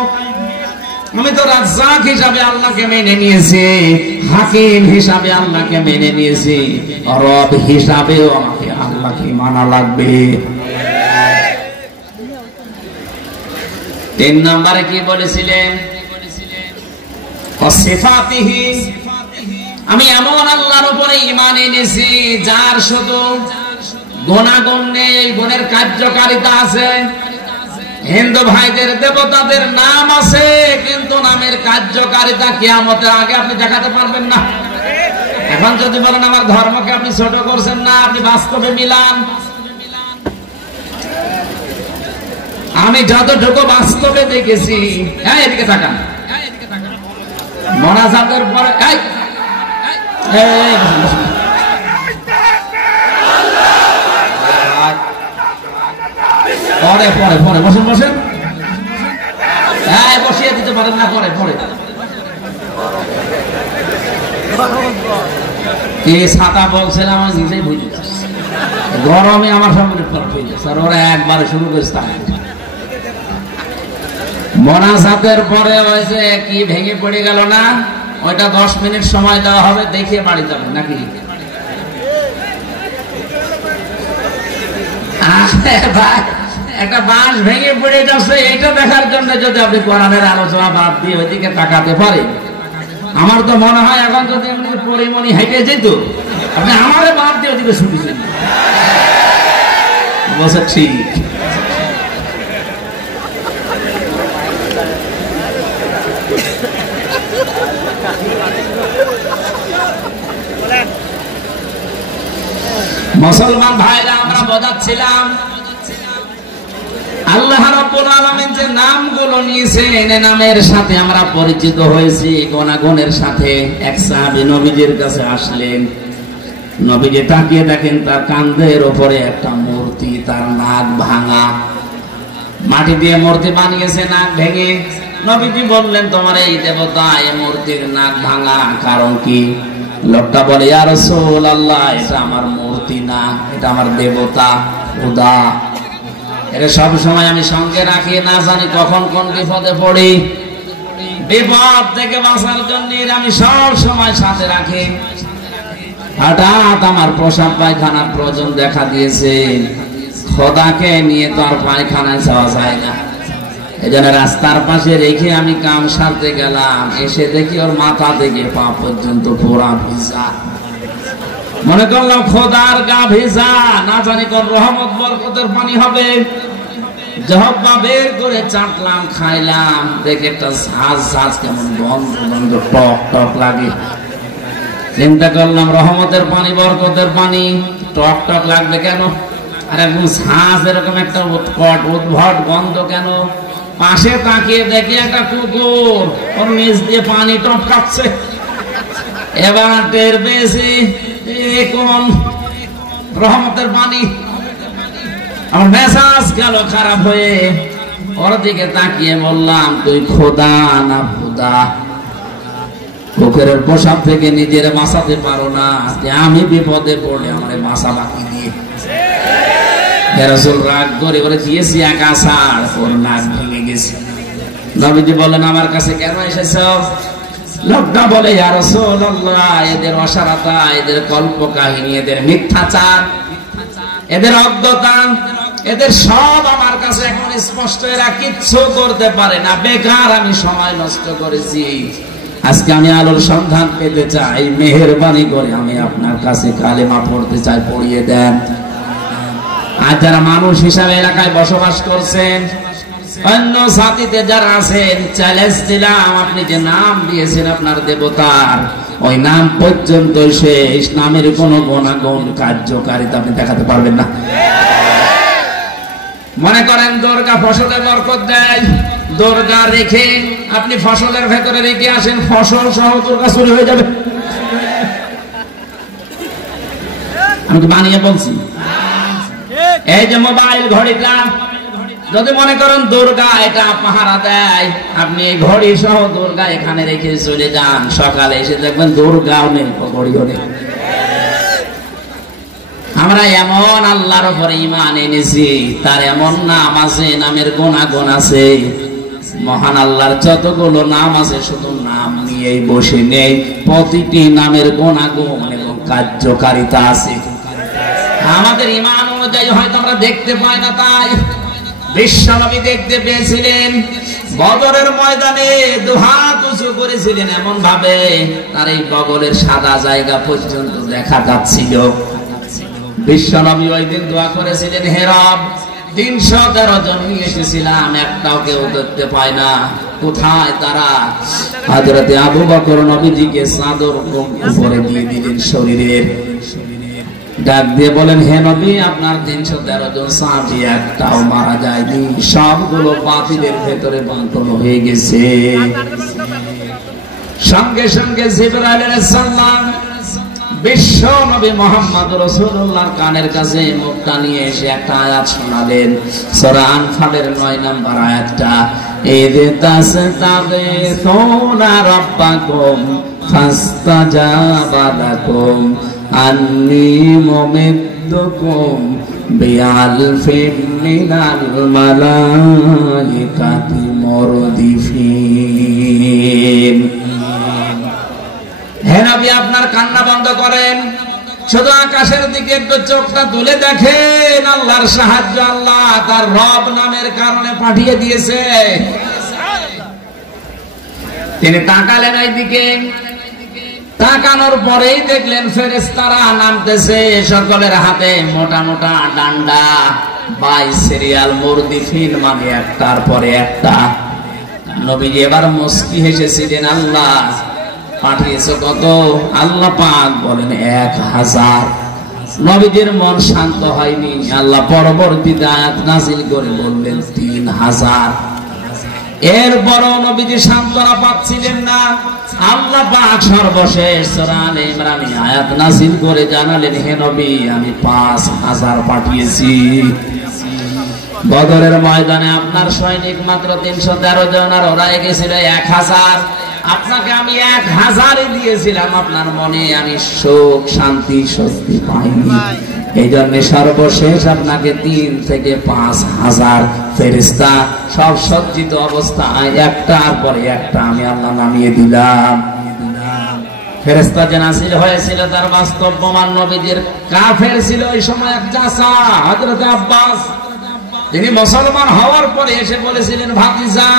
আমি তো রাজ্জাক হিসাবে আল্লাহকে মেনে নিয়েছি, হাকিম হিসাবে আল্লাহকে মেনে নিয়েছি, রব হিসাবেও আমাকে আল্লাহকে মানা লাগবে। 3 নম্বরে কি বলেছিলেন? আমি এমন আল্লাহর উপরে ঈমান এনেছি যার শুধু গুণাগুণ নেই, গুণের কার্যকারিতা আছে। হিন্দু ভাইদের দেবতাদের নাম আছে, কিন্তু নামের কার্যকারিতা কিয়ামতের আগে আপনি দেখাতে পারবেন না। এখন যদি বলেন আমার ধর্মকে আপনি ছোট করছেন না, আপনি বাস্তবে মিলান। আমি যতটুকু বাস্তবে দেখেছি, এদিকে তাকান, মোনাজাতের পরে পরে পরে পরে বসেন বসেন, বসিয়ে দিতে পারেন না, পরে পরে কি ছাতা বলছিলাম আমি নিজেই বুঝে যাচ্ছি, গরমে আমার সামনে স্যার ওরা একবারে শুরু করেছে। মোনাজাতের পরে ওই যে কি ভেঙে পড়ে গেল না, ওইটা 10 মিনিট সময় দেওয়া হবে, দেখে বাড়ি যাবেন নাকি? একটা বাঁশ ভেঙে পড়ে যাচ্ছে, এটা দেখার জন্য যদি আপনি কোরআনের আলোচনা বাদ দিয়ে ওইদিকে তাকাতে পারেন, আমার তো মনে হয় এখন যদি এমনি পরিমণি হেঁটে যেত, আপনি আমারে বাদ দিয়ে ওদিকে শুনেছেন বলছে ঠিক। মুসলমান ভাইরা আমরা বোঝাচ্ছিলাম আল্লাহ রাব্বুল আলামিন যে নামগুলো নিয়েছেন, নামের সাথে আমরা পরিচিত হয়েছি গুণাগুণের সাথে। এক সাহাবী নবীজির কাছে আসলেন, নবীজি তাকিয়ে দেখেন তার কাঁধের উপরে একটা মূর্তি, তার নাক ভাঙা, মাটি দিয়ে মূর্তি বানিয়েছে নাক ভেঙে। নবীজি বললেন, তোমার এই দেবতা এই মূর্তির নাক ভাঙা কারণ কি? লোকটা বলে, ইয়া রাসূলুল্লাহ, এটা আমার মূর্তি না, এটা আমার দেবতা খোদা। এটা সব সময় আমি সঙ্গে রাখি, না জানি কখন কোন বিপদে পড়ি। বিপদ থেকে বাঁচার জন্য আমি সব সময় সাথে রাখি। হঠাৎ আমার প্রসাব পায়খানার প্রয়োজন দেখা দিয়েছে, খোদাকে নিয়ে তো আর পায়খানায় যাওয়া যায় না। এজন্য রাস্তার পাশে রেখে আমি কাম সারতে গেলাম, এসে দেখি ওর মাথা থেকে পা পর্যন্ত পুরা ভিজা। মনে করলাম খোদার গা ভিজা, না জানি কোন রহমত বরকতের পানি হবে। জহব্বা বের করে চাটলাম, খাইলাম, দেখে একটা ঝাঁজ কেমন গন্ধ গন্ধ টক টক লাগে। চিন্তা করলাম রহমতের পানি বরকতের পানি, টক টক লাগবে কেন? আর একদম ঝাঁজ এরকম একটা উৎকট উদ্ভট গন্ধ কেন? পাশে তাকিয়ে দেখি একটা কুকুর ওর নিচ দিয়ে পানি টপকাচ্ছে। এবার টের পেয়েছি কোন রহমতের পানি। আমার মেজাজ গেল খারাপ হয়ে, ওর দিকে তাকিয়ে বললাম, তুই খোদা না খুদা? কুকুরের পোশাক থেকে নিজের বাঁচাতে পারো না, যে আমি বিপদে পড়লে আমার বাঁচা বাকি দিয়ে। রাসূল রাগ করে বলে, দিয়েছি এক আছাড়, ওর নাক ভেঙে গেছে। নবীজি বলেন, আমার কাছে কেন এসেছো? লোকটা বলে, ইয়া রাসূলুল্লাহ, এদের অসারতা, এদের কল্প কাহিনী, এদের মিথ্যাচার, এদের অজ্ঞতা, এদের সব আমার কাছে এখন স্পষ্ট। এরা কিচ্ছু করতে পারে না, বেকার আমি সময় নষ্ট করেছি। আজকে আমি আলোর সন্ধান পেতে চাই, মেহেরবানি করে আমি আপনার কাছে কালেমা পড়তে চাই, পড়িয়ে দেন। আর যারা মানুষ হিসাবে এলাকায় বসবাস করছেন, অন্য জাতিতে যারা আছেন, চ্যালেঞ্জ দিলাম, আপনি যে নাম দিয়েছেন আপনার দেবতার, ওই নাম পর্যন্ত শেষ, নামের কোন গুণাগুণ কার্যকারিতা আপনি দেখাতে পারবেন না। মনে করেন দুর্গা ফসলে বরকত দেয়, দুর্গা রেখে আপনি ফসলের ভেতরে রেখে আসেন, ফসল সহ দুর্গা চুরি হয়ে যাবে। আমি তো বানিয়ে বলছি। এই যে মোবাইল ঘড়িটা, যদি মনে করেন দুর্গা এটা পাহারা দেয়, আপনি এই ঘড়ি সহ দুর্গা এখানে রেখে চলে যান, সকালে এসে দেখবেন দুর্গাও নেই, ঘড়িও নেই। আমরা এমন আল্লাহর উপরে ঈমান এনেছি, তার এমন নাম আছে, নামের গুণাগুণ আছে। মহান আল্লাহর যতগুলো নাম আছে, শুধু নাম নিয়েই বসে নেই, প্রতিটি নামের গুণাগুণ এবং কার্যকারিতা আছে। আমাদের ঈমান অনুযায়ী হয়তো আমরা দেখতে পাই না, তাই বিশ্বনবী দেখতে পেয়েছিলেন। বদরের ময়দানে দুহাত উঁচু করেছিলেন এমন ভাবে তার এই বগলের সাদা জায়গা পর্যন্ত দেখা যাচ্ছিল। বিশ্বনবী ওই দিন দোয়া করেছিলেন, হে রব, 313 জন নিয়ে এসেছিলাম, একটাও কেউ দেখতে পায় না, কোথায় তারা? হযরতে আবু বকর নবীজিকে চাদর উপরে দিয়ে দিলেন শরীরের, ডাক দিয়ে বলেন, হে নবী, আপনার 313 জন সাহাবী একটাও মারা যায়নি, সবগুলো বাতিলের ভেতরে বন্টন হয়ে গেছে। সঙ্গে সঙ্গে জিবরাইল আলাইহিস সালাম বিশ্ব নবী মুহাম্মদ রাসূলুল্লাহর কানের কাছে মুখটা নিয়ে এসে একটা আয়াত শোনালেন, সূরা আনফালের 9 নম্বর আয়াতটা, ইযে তাসতাগিসুনা রাব্বাকুম ফাস্তাজাবা লাকুম আন্নী মুমিদ্দুকুম বিআলফিন মিনাল মালাইকাতি মুরদিফিন। হে নবী, আপনার কান্না বন্ধ করেন, শুধু আকাশের দিকে একটু চোখটা তুলে দেখেন, আল্লাহর সাহায্য আল্লাহ তার রব নামের কারণে পাঠিয়ে দিয়েছে। তিনি তাকালেন ওই দিকে, তাকানোর পরেই দেখলেন ফেরেশতারা নামতেছে, সকলের হাতে মোটা মোটা ডান্ডা, বাই সিরিয়াল মুরদিফিন, মানে একটার পরে একটা। নবীজি এবার মুস্কি হেসেছিলেন, আল্লাহ পাঠিয়েছে কত? আল্লাহ পাক বলেন 1000। নবীজির মন শান্ত হয়নি। আল্লাহ পরবর্তীতে আয়াত নাযিল করে বললেন 3000। এরপরও নবীজি সান্ত্বনা পাচ্ছিলেন না। আল্লাহ পাক সর্বশেষ সূরা আলে ইমরানে আয়াত নাযিল করে জানালেন, হে নবী, আমি 5000 পাঠিয়েছি। বদরের ময়দানে আপনার সৈনিক মাত্র 313 জন, আর ওরা গেছিল 1000। আপনাকে আমি 1000ই দিয়েছিলাম, আপনার মনে আমি সুখ, শান্তি, স্বস্তি পাইনি। এই জন্য সর্বশেষ আপনাকে 3 থেকে 5000 ফেরেশতা সব সজ্জিত অবস্থায় একটার পরে একটা আমি আল্লাহ নামিয়ে দিলাম। ফেরেশতা যে নাযিল হয়েছিল তার বাস্তব প্রমাণ নবীজির কাফের ছিল ওই সময় এক চাচা হযরত আব্বাস। তিনি মুসলমান হওয়ার পরে এসে বলেছিলেন, ভাতিজা,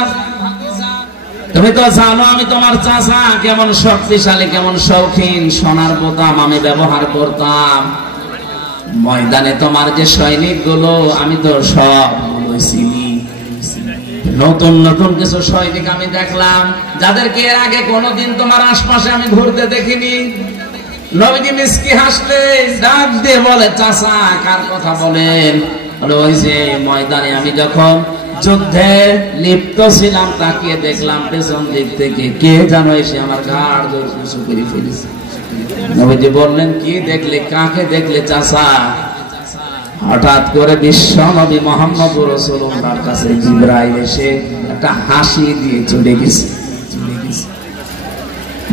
তুমি তো জানো আমি তোমার চাচা কেমন শক্তিশালী, কেমন শৌখিন, সোনার বোতাম আমি ব্যবহার করতাম। ময়দানে তোমার যে সৈনিক গুলো আমি তো সবগুলো চিনি। নতুন নতুন কিছু সৈনিক আমি দেখলাম, যাদেরকে এর আগে কোনোদিন তোমার আশপাশে আমি ঘুরতে দেখিনি। নবীজি মিষ্টি হাসলেন, ডাক দিয়ে বলে, চাচা কার কথা বলেন? ওই যে ময়দানে আমি যখন যুদ্ধে লিপ্ত ছিলাম, তাকিয়ে দেখলাম পেছন দিক থেকে কে যেন এসে আমার ঘাড় ধরে উঁচু করে ফেলেছে। নবীজি বললেন, কি দেখলে? কাকে দেখলে চাচা? হঠাৎ করে বিশ্ব নবী মুহাম্মদুর রাসূলুল্লাহর কাছে জিবরাইল এসে একটা হাসি দিয়ে চলে গেছে।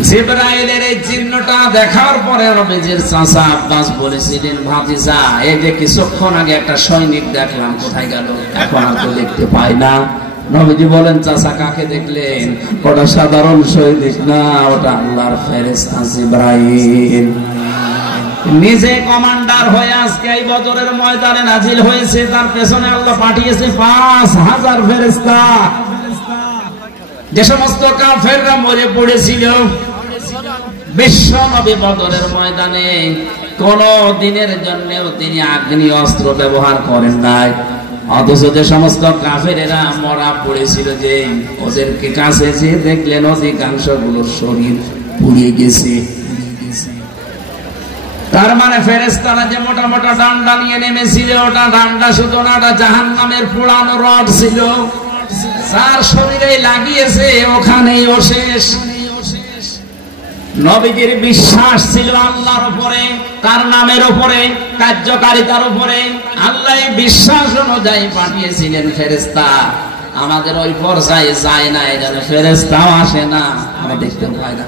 জিবরাইলের এই চিহ্নটা দেখার পরে নবীজির চাচা আব্বাস বলেছিলেন, ভাতিজা, এই যে কিছুক্ষণ আগে একটা সৈনিক দেখলাম, কোথায় গেল? এখন আর তো দেখতে পাই না। নবীজি বলেন, চাচা কাকে দেখলেন? ওটা সাধারণ সৈনিক না, ওটা আল্লাহর ফেরেশতা জিবরাইল। নিজে কমান্ডার হয়ে আজকে এই বদরের ময়দানে নাজিল হয়েছে। তার পেছনে আল্লাহ পাঠিয়েছে 5000 ফেরেশতা। যে সমস্ত কাফেররা মরে পড়েছিল, বিশ্ব নবী বদরের ময়দানে কোন দিনের জন্যও তিনি আগ্নি অস্ত্র ব্যবহার করেন নাই। অথচ যে সমস্ত কাফেরেরা মরা পড়েছিল, যে ওদেরকে কাছে যে দেখলেন অধিকাংশ গুলোর শরীর পুড়িয়ে গেছে। তার মানে ফেরেশতারা যে মোটা মোটা ডান্ডা নিয়ে নেমেছিল, ওটা ডান্ডা শুধু না, ওটা জাহান্নামের পোড়ানো রড ছিল। যার শরীরে লাগিয়েছে ওখানেই ও শেষ। নবীজির বিশ্বাস ছিল আল্লাহর উপরে, তার নামের উপরে, কার্যকারিতার উপরে। আল্লাহ বিশ্বাস অনুযায়ী পাঠিয়েছিলেন ফেরেশতা। আমাদের ওই পর্যায়ে যায় না, এই জন্য ফেরেশতাও আসে না, আমরা দেখতে পাই না।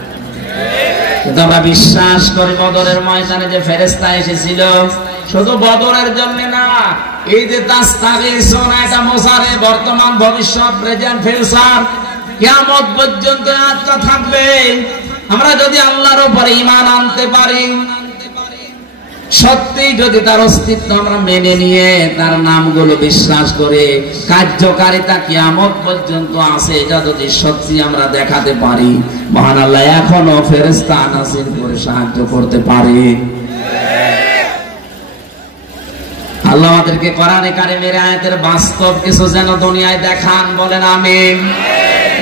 কিন্তু আমরা বিশ্বাস করি বদরের ময়দানে যে ফেরেশতা এসেছিল, শুধু বদরের জন্য না, এই যে তাস্তাগীসুনা, এটা মোসারে, বর্তমান, ভবিষ্যৎ, প্রেজেন্ট, ফিউচার, কিয়ামত পর্যন্ত আত্মা থাকবে। আমরা যদি আল্লাহর উপরে ঈমান আনতে পারি, সত্যি যদি তার অস্তিত্ব আমরা মেনে নিয়ে তার নামগুলো বিশ্বাস করে, কার্যকারিতা কিয়ামত পর্যন্ত আছে, এটা যদি সত্যি আমরা দেখাতে পারি, মহান আল্লাহ এখনো ফেরেশতা নাযিল করে সাহায্য করতে পারে। আল্লাহ আমাদেরকে কোরআনে কারিমের আয়াতের বাস্তব কিছু যেন দুনিয়ায় দেখান, বলেন আমিন।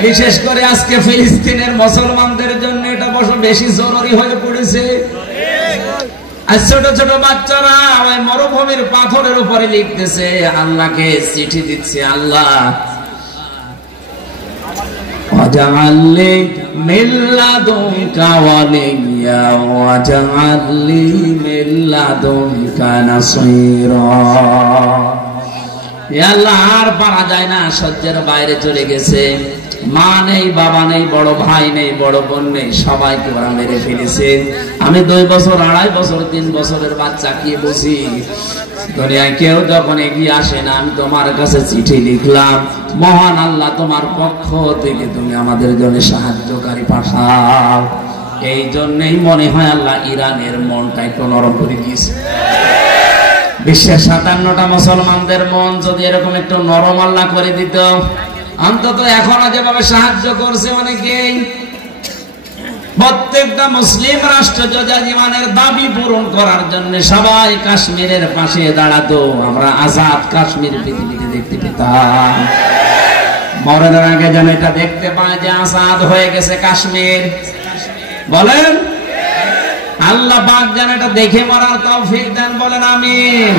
বিশেষ করে আজকে ফিলিস্তিনের মুসলমানদের জন্য এটা বড় বেশি জরুরি হয়ে পড়েছে। আর ছোট ছোট বাচ্চারা ওই মরুভূমির পাথরের উপরে লিখতেছে, আল্লাহকে চিঠি দিচ্ছে, আল্লাহ ওয়াজআলনি মিন লাদুনকা ওয়ালিয়্যা ওয়াজআলনি মিন লাদুনকা নাসীরা। হে আল্লাহ, আর পারা যায় না, সহ্যের বাইরে চলে গেছে। মা নেই, বাবা নেই, বড় ভাই নেই, বড় বোন নেই, সবাইকে ওরা মেরে ফেলেছে। আমি 2 বছর, 2.5 বছর, 3 বছরের বাচ্চা কি বুঝি? দুনিয়ায় কেউ যখন এগিয়ে আসে না, আমি তোমার কাছে চিঠি লিখলাম, মহান আল্লাহ তোমার পক্ষ থেকে তুমি আমাদের জন্য সাহায্যকারী পাঠাও। এই জন্যই মনে হয় আল্লাহ ইরানের মনটা একটু নরম করে দিয়েছে। বিশ্বের 57টা মুসলমানদের মন যদি এরকম একটু নরম আল্লাহ করে দিত, অন্তত এখনো যেভাবে সাহায্য করছে অনেকেই, প্রত্যেকটা মুসলিম রাষ্ট্র যুদ্ধবিমানের দাবি পূরণ করার জন্য সবাই কাশ্মীরের পাশে দাঁড়াতো, আমরা আজাদ কাশ্মীর পৃথিবীতে দেখতে পেতাম। মরণের আগে যেন এটা দেখতে পায় যে আজাদ হয়ে গেছে কাশ্মীর। বলেন, আল্লাহ পাক যেন এটা দেখে মরার তৌফিক দেন, বলেন আমিন।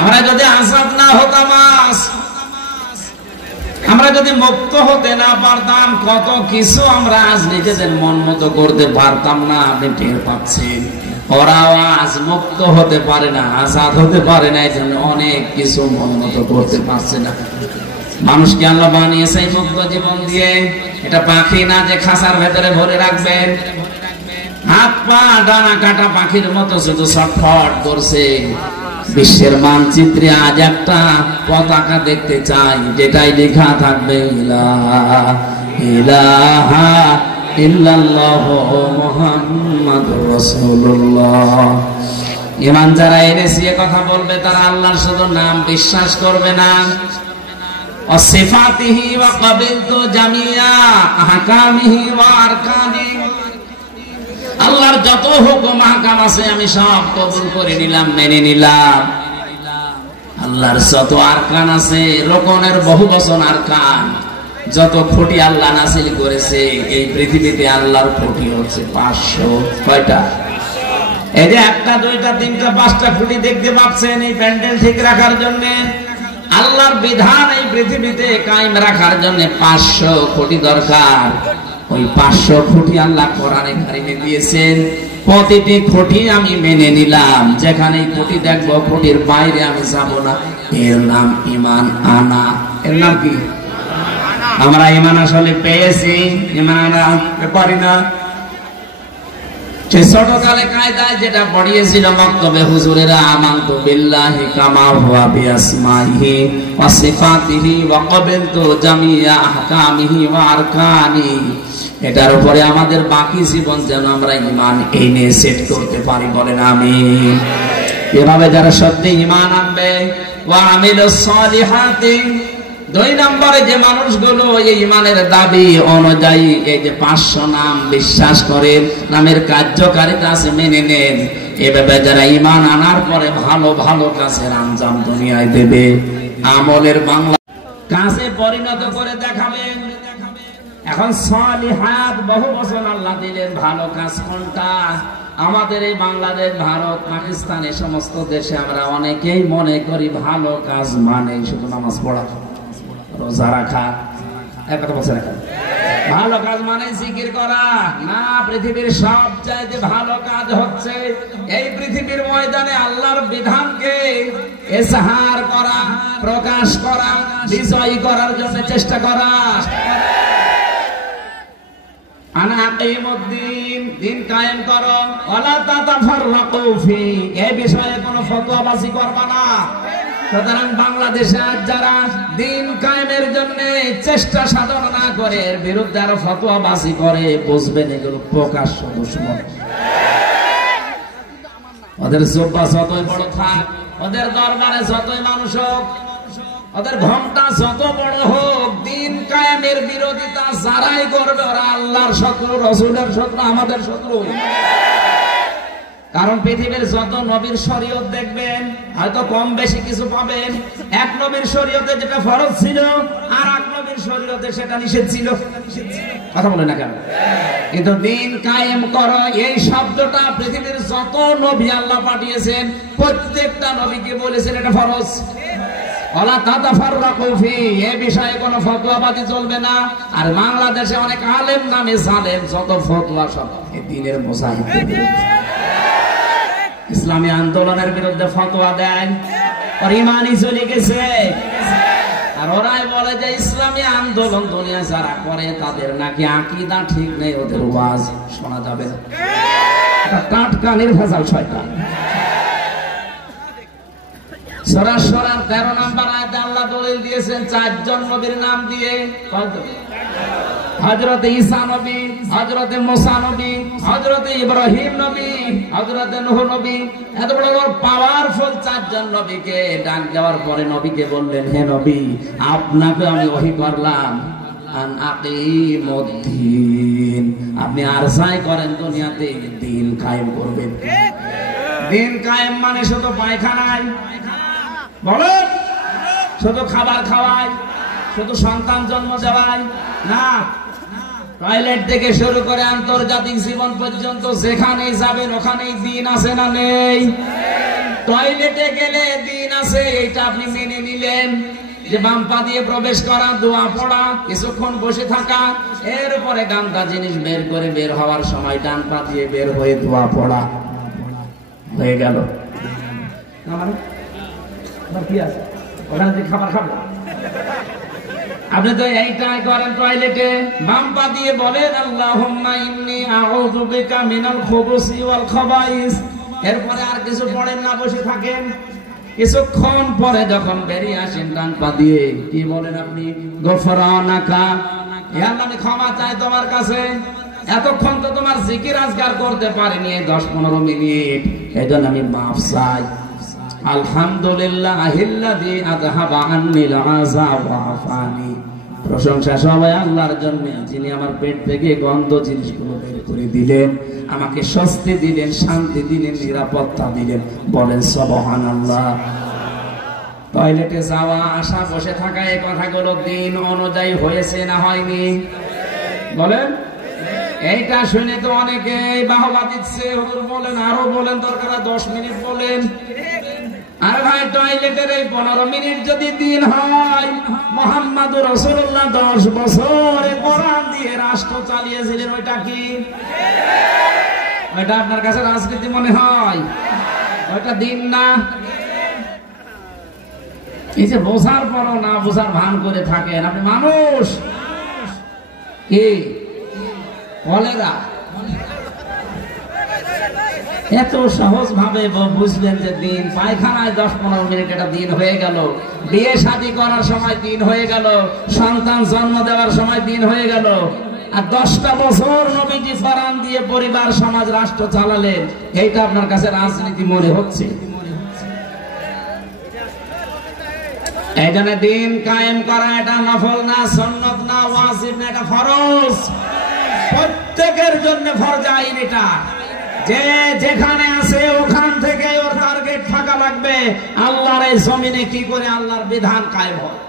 আমরা যদি আজাদ না হতাম, আমরা যদি মুক্ত হতে না পারতাম, কত কিছু আমরা আজ নিজেদের মন মতো করতে পারতাম না। আপনি টের পাচ্ছেন, ওরাও আজ মুক্ত হতে পারে না, আজাদ হতে পারে না, এই জন্য অনেক কিছু মন মতো করতে পারছে না। মানুষকে আল্লাহ বানিয়েছে মুক্ত জীবন দিয়ে। এটা পাখি না যে খাঁচার ভেতরে ভরে রাখবেন। হাত পা ডানা কাটা পাখির মতো শুধু ছটফট করছে। বিশ্বের মানচিত্রে আজ একটা পতাকা দেখতে চাই, যেটাই লেখা থাকবে ইলাহা ইল্লাল্লাহ মুহাম্মাদুর রাসূলুল্লাহ। ঈমান যারা এনেছে কথা বলবে, তারা আল্লাহর শুধু নাম বিশ্বাস করবে না, সিফাতিহি ওয়া ক্বাবিলতু জামিয়া আহকামিহি ওয়া আরকানিহি, আল্লাহর যত হুকুম আহকাম আছে আমি সব কবুল করে নিলাম, মেনে নিলাম। আল্লাহর যত আরকান আছে, রোকনের বহু বচন আরকান, যত খুঁটি আল্লাহ নাযিল করেছে এই পৃথিবীতে, আল্লাহর খুঁটি হচ্ছে 500। কয়টা? এই যে 1টা 2টা 3টা 5টা খুঁটি দেখতে পাচ্ছেন, এই প্যান্ডেল ঠিক রাখার জন্য, আল্লাহর বিধান এই পৃথিবীতে কায়েম রাখার জন্য 500 খুঁটি দরকার। ওই 500 খুঁটি আল্লাহ কোরআনে কারিমে দিয়েছেন। প্রতিটি খুঁটি আমি মেনে নিলাম, যেখানে খুঁটি দেখবো খুঁটির বাইরে আমি যাব না। এর নাম ঈমান আনা। এর নাম কি? আমরা ঈমান আসলে পেয়েছি, ঈমান আনতে পারি না। সেই ছোটকালে কায়দায় যেটা পড়িয়েছিল মক্তবে হুজুরেরা, আমানতু বিল্লাহি কামা হুয়া বিআসমাইহি ওয়া সিফাতিহি ওয়া ক্বাবিলতু জামিয়া আহকামিহি ওয়া আরকানিহি, এটার উপরে আমাদের বাকি জীবন যেন আমরা ঈমান এনে সেট করতে পারি, বলেন আমিন। এভাবে যারা সত্যি ঈমান আনবে, ওয়া আমিলুস সালিহাতি, 2 নম্বরে যে মানুষগুলো এই ঈমানের দাবি অনুযায়ী এই যে 500 নাম বিশ্বাস করেন, নামের কার্যকারিতা আছে মেনে নেন, এভাবে যারা ঈমান আনার পরে ভালো ভালো কাজের আঞ্জাম দুনিয়ায় দেবে, আমলের বাংলা কাজে পরিণত করে দেখাবেন। এখন সালিহাত বহু বচন আল্লাহ দিলেন, ভালো কাজ কোনটা? আমাদের এই বাংলাদেশ, ভারত, পাকিস্তান, এই সমস্ত দেশে আমরা অনেকেই মনে করি ভালো কাজ মানে শুধু নামাজ পড়া, রোজা রাখা, একটা বছর রাখা। ভালো কাজ মানে জিকির করা না। পৃথিবীর সব চাইতে ভালো কাজ হচ্ছে এই পৃথিবীর ময়দানে আল্লাহর বিধানকে ইজহার করা, প্রকাশ করা, বিজয়ী করার জন্য চেষ্টা করা। আনা আকিমুদ্দিন, দিন কায়েম করো, ওয়ালা তাতাফাররাকু ফি, এই বিষয়ে কোনো ফতোয়াবাজি করবা না। সুতরাং বাংলাদেশে আজ যারা দিন কায়েমের জন্য চেষ্টা সাধন না করে, এর বিরুদ্ধে আরো ফতোয়াবাজি করে, বুঝবেন এগুলো প্রকাশ্য দুশমন। ওদের জুব্বা যতই বড় থাক, ওদের দরবারে যতই মানুষ হোক, ওদের ঘন্টা যত বড় হোক, দিন কায়েমের বিরোধিতা যারাই করবে ওরা আল্লাহর শত্রু, রাসূলের শত্রু, আমাদের শত্রু। কারণ পৃথিবীর যত নবীর শরীয়ত দেখবেন, হয়তো কম বেশি কিছু পাবেন। এক নবীর শরীয়তে যেটা ফরজ ছিল, আর এক নবীর শরীয়তে সেটা নিষেধ ছিল। কথা বলে না কেন? কিন্তু দিন কায়েম করো এই শব্দটা পৃথিবীর যত নবী আল্লাহ পাঠিয়েছেন, প্রত্যেকটা নবীকে বলেছেন এটা ফরজ। ওয়ালা তাতাফাররাকু ফি, এই বিষয়ে কোনো ফতোয়াবাজি চলবে না। আর বাংলাদেশে অনেক আলেম নামে জালেম, যত ফতোয়া সব এই দ্বীনের মুজাহিদদের বিরুদ্ধে, ইসলামী আন্দোলনের বিরুদ্ধে ফতোয়া দেয়, আর ঈমানই চলে গেছে। আর ওরাই বলে যে ইসলামী আন্দোলন দুনিয়া যারা করে তাদের নাকি আকীদা ঠিক নেই, ওদের ওয়াজ শোনা যাবে না। এটা টাটকা নির্ভেজাল শয়তান। সূরা সূরার 13 নম্বর আয়াতে আল্লাহ দলিল দিয়েছেন 4 জন নবীর নাম দিয়ে। হযরত ঈসা নবী, হযরত মুসা নবী, হযরত ইব্রাহিম নবী, হযরত নূহ নবী, এত বড় বড় পাওয়ারফুল 4 জন নবীকে ডাক দেওয়ার পরে নবীকে বললেন, হে নবী, আপনাকে আমি ওহী করলাম আন আকিমুদ্দিন, আপনি আরজাই করেন দুনিয়াতে দিন কায়েম করবেন। দিন কায়েম মানে শুধু পায়খানায় বলেন, শুধু খাবার খাওয়ায়, শুধু সন্তান জন্ম দেওয়ায় না। টয়লেট থেকে শুরু করে আন্তর্জাতিক জীবন পর্যন্ত যেখানেই যাবেন ওখানেই দিন আছে না নেই? টয়লেটে গেলে দিন আছে, এটা আপনি মেনে নিলেন যে বাম পা দিয়ে প্রবেশ করা, দোয়া পড়া, কিছুক্ষণ বসে থাকা, এরপরে গান্দা জিনিস বের করে বের হওয়ার সময় ডান পা দিয়ে বের হয়ে দোয়া পড়া হয়ে গেল। কি আছে ওখানে যে খাবার খাবো? আপনি তো এইটাই করেন টয়লেটে, বাম পা দিয়ে বলেন আল্লাহুম্মা ইন্নী আউযু বিকা মিনাল খুবুসি ওয়াল খাবাইস। এরপরে আর কিছু পড়েন না, বসে থাকেন। কিছুক্ষণ পরে যখন বেরিয়ে আসেন ডান পা দিয়ে কি বলেন আপনি? গফরানাকা, হে আল্লাহ আমি ক্ষমা চাই তোমার কাছে, এতক্ষণ তো তোমার জিকির আজকার করতে পারিনি 10-15 মিনিট, এজন্য আমি মাফ চাই। আলহামদুলিল্লাহিল্লাযী আযহাবা আন্নিল আযা ওয়া আফানি। প্রশংসা সবাই আল্লাহর জন্য, যিনি আমার পেট থেকে গন্ধ জিনিসগুলো বের করে দিলেন, আমাকে স্বস্তি দিলেন, শান্তি দিলেন, নিরাপত্তা দিলেন। বলেন সুবহানাল্লাহ। টয়লেটে যাওয়া আসা বসে থাকা এই কথাগুলো দিন অনুযায়ী হয়েছে না হয়নি? বলেন। এইটা শুনে তো অনেকে বাহবা দিচ্ছে, হুজুর বলেন, আরো বলেন, দরকার 10 মিনিট বলেন। আর ভাই টয়লেটের এই 15 মিনিট যদি দিন হয়, মুহাম্মদুর রাসূলুল্লাহ 10 বছর কোরআন দিয়ে রাষ্ট্র চালিয়েছিলেন, ওইটা কি? ওইটা আপনার কাছে রাজনীতি মনে হয়? ওইটা দিন না? এই যে বোঝার পরও না বোঝার ভান করে থাকেন আপনি, মানুষ কি কলেরা এত সহজ ভাবে বুঝলেন যে দিন, পায়খানায় 10-15 মিনিট একটা দিন হয়ে গেল, বিয়ে শাদী করার সময় দিন হয়ে গেল, সন্তান জন্ম দেওয়ার সময় দিন হয়ে গেল, আর 10টা বছর নবীজি ফরমান দিয়ে পরিবার সমাজ রাষ্ট্র চালালেন, এইটা আপনার কাছে রাজনীতি মনে হচ্ছে? এই জন্য দিন কায়েম করা এটা নফল না, সুন্নাত না, ওয়াজিব না, এটা ফরজ, প্রত্যেকের জন্য ফরজ আইন। এটা যে যেখানে আছে ওখান থেকে ওর টার্গেট থাকা লাগবে, আল্লাহর এই জমিনে কি করে আল্লাহর বিধান কায়েম হয়।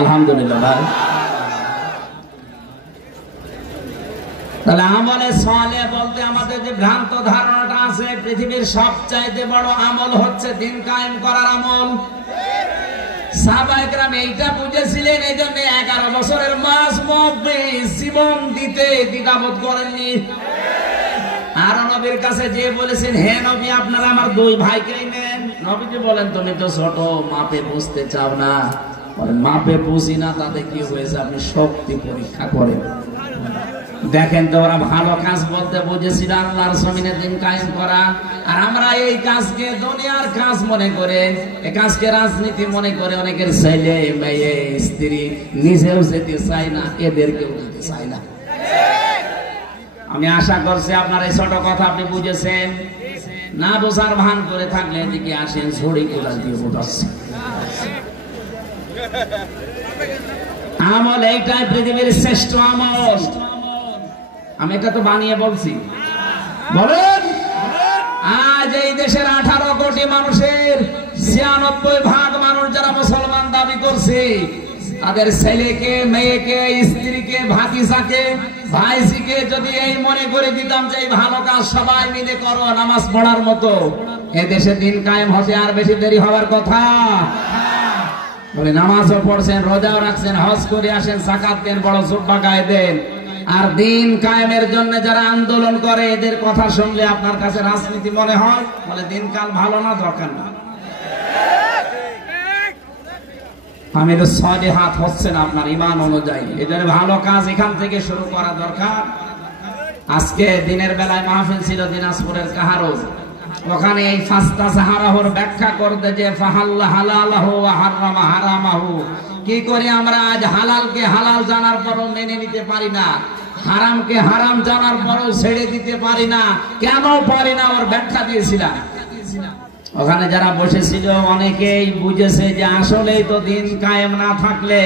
আলহামদুলিল্লাহ ভাই। তাহলে আমলে সালেহ বলতে আমাদের যে ভ্রান্ত ধারণাটা আছে, পৃথিবীর সবচাইতে বড় আমল হচ্ছে দিন কায়েম করার আমল। সাহাবায়ে কেরাম এইটা বুঝেছিলেন, এই জন্য 11 বছরের মাঝমধ্যে জীবন দিতে দ্বিধাবোধ করেননি। আর নবীর কাছে যে বলেছেন, হে নবী আপনারা আমার 2 ভাইকেই নেন। নবীজি বলেন, তুমি তো ছোট, মাপে বুঝতে চাও না। মাপে বুঝি না, তাতে কি হয়েছে? আপনি শক্তি পরীক্ষা করেন, দেখেন তো ওরা ভালো কাজ বলতে বুঝেছিল আল্লাহর জমিনে দিন কায়েম করা, আর আমরা এই কাজকে দুনিয়ার কাজ মনে করে, এই কাজকে রাজনীতি মনে করে অনেকের ছেলে মেয়ে স্ত্রী নিজেও যেতে চায় না, এদেরকেও যেতে চায় না। আমি আশা করছি আপনার এই ছোট কথা আপনি বুঝেছেন। না বোঝার ভান করে থাকলে এদিকে আসেন, ঝড়ি কোদাল দিয়ে বোঝাচ্ছে। আমল এইটাই পৃথিবীর শ্রেষ্ঠ আমল। আমি এটা তো বানিয়ে বলছি, বলেন। আজ এই দেশের 18 কোটি মানুষের 96% মানুষ যারা মুসলমান দাবি করছে, তাদের ছেলেকে, মেয়েকে, স্ত্রীকে, ভাতিজাকে, ভাইজিকে যদি এই মনে করে দিতাম যে এই ভালো কাজ সবাই মিলে করো নামাজ পড়ার মতো, এ দেশে দিন কায়েম হতে আর বেশি দেরি হওয়ার কথা। বলে নামাজও পড়ছেন, রোজাও রাখছেন, হজ করে আসেন, যাকাত দেন, বড় জুব্বা গায়ে দেন, আর দিন কায়েমের জন্য যারা আন্দোলন করে এদের কথা শুনলে আপনার কাছে রাজনীতি মনে হয়? বলে দিনকাল ভালো না, দরকার না। আমির সালিহাত হচ্ছে না আপনার ইমান অনুযায়ী, এদের ভালো কাজ এখান থেকে শুরু করা দরকার। আজকে দিনের বেলায় মাহফিল ছিল দিনাজপুরের কাহারো, ওখানে এই ফাস্তা সাহারাহর ব্যাখ্যা করতে যে ফাহাল্লা হালালাহু ওয়া হারামা হারামাহু, কি করে আমরা আজ হালালকে হালাল জানার পরও মেনে নিতে পারি না, হারামকে হারাম জানার পরও ছেড়ে দিতে পারি না। কেন পারি না ওর ব্যাখ্যা দিয়েছিলাম। ওখানে যারা বসেছিল অনেকেই বুঝেছে যে আসলেই তো দিন কায়েম না থাকলে,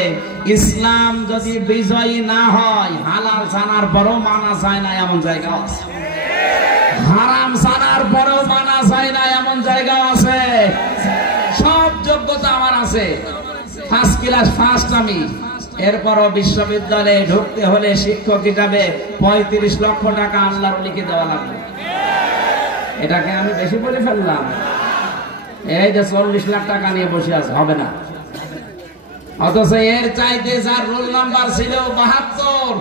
ইসলাম যদি বিজয়ী না হয়, হালাল জানার পরও মানা যায় না এমন জায়গা আছে, হারাম জানার পরেও মানা যায় না এমন জায়গা আছে। সব যোগ্যতা আমার আছে, ফার্স্ট ক্লাস ফার্স্ট আমি, এরপরও বিশ্ববিদ্যালয়ে ঢুকতে হলে শিক্ষক হিসাবে 35 লক্ষ টাকা আল্লাহর লিখে দেওয়া লাগবে। এটাকে আমি বেশি বলে ফেললাম? এই যে 40 লাখ টাকা নিয়ে বসে আছে, হবে না। অথচ এর চাইতে যার রোল নাম্বার ছিল 72,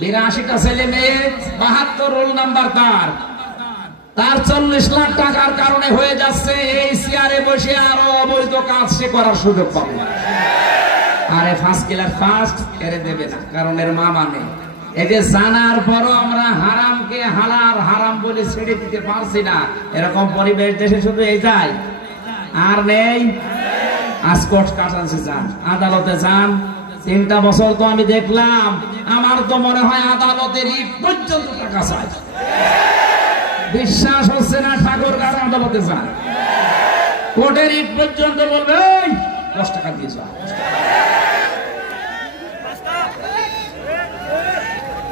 82টা ছেলে মেয়ে, 72 রোল নাম্বার তার 40 লাখ টাকার কারণে হয়ে যাচ্ছে এই চেয়ারে বসে আরো অবৈধ কাজ সে করার সুযোগ পাবে। আরে ফার্স্ট ক্লাস ফার্স্ট এর দেবে না, কারণ এর মা মানে। এই যে জানার পরও আমরা হারামকে হালাল হারাম বলে ছেড়ে দিতে পারছি না, এরকম পরিবেশ দেশে শুধু এই যায় আর নেই। আজ কোর্ট কাটাচ্ছে, যান আদালতে যান, 3টা বছর তো আমি দেখলাম, আমার তো মনে হয় আদালতের ইট পর্যন্ত টাকা চাই। বিশ্বাস হচ্ছে না, ঠাকুরগাঁও আদালতে যান, কোর্টের ইট পর্যন্ত বলবে 10 টাকা দিয়ে যান।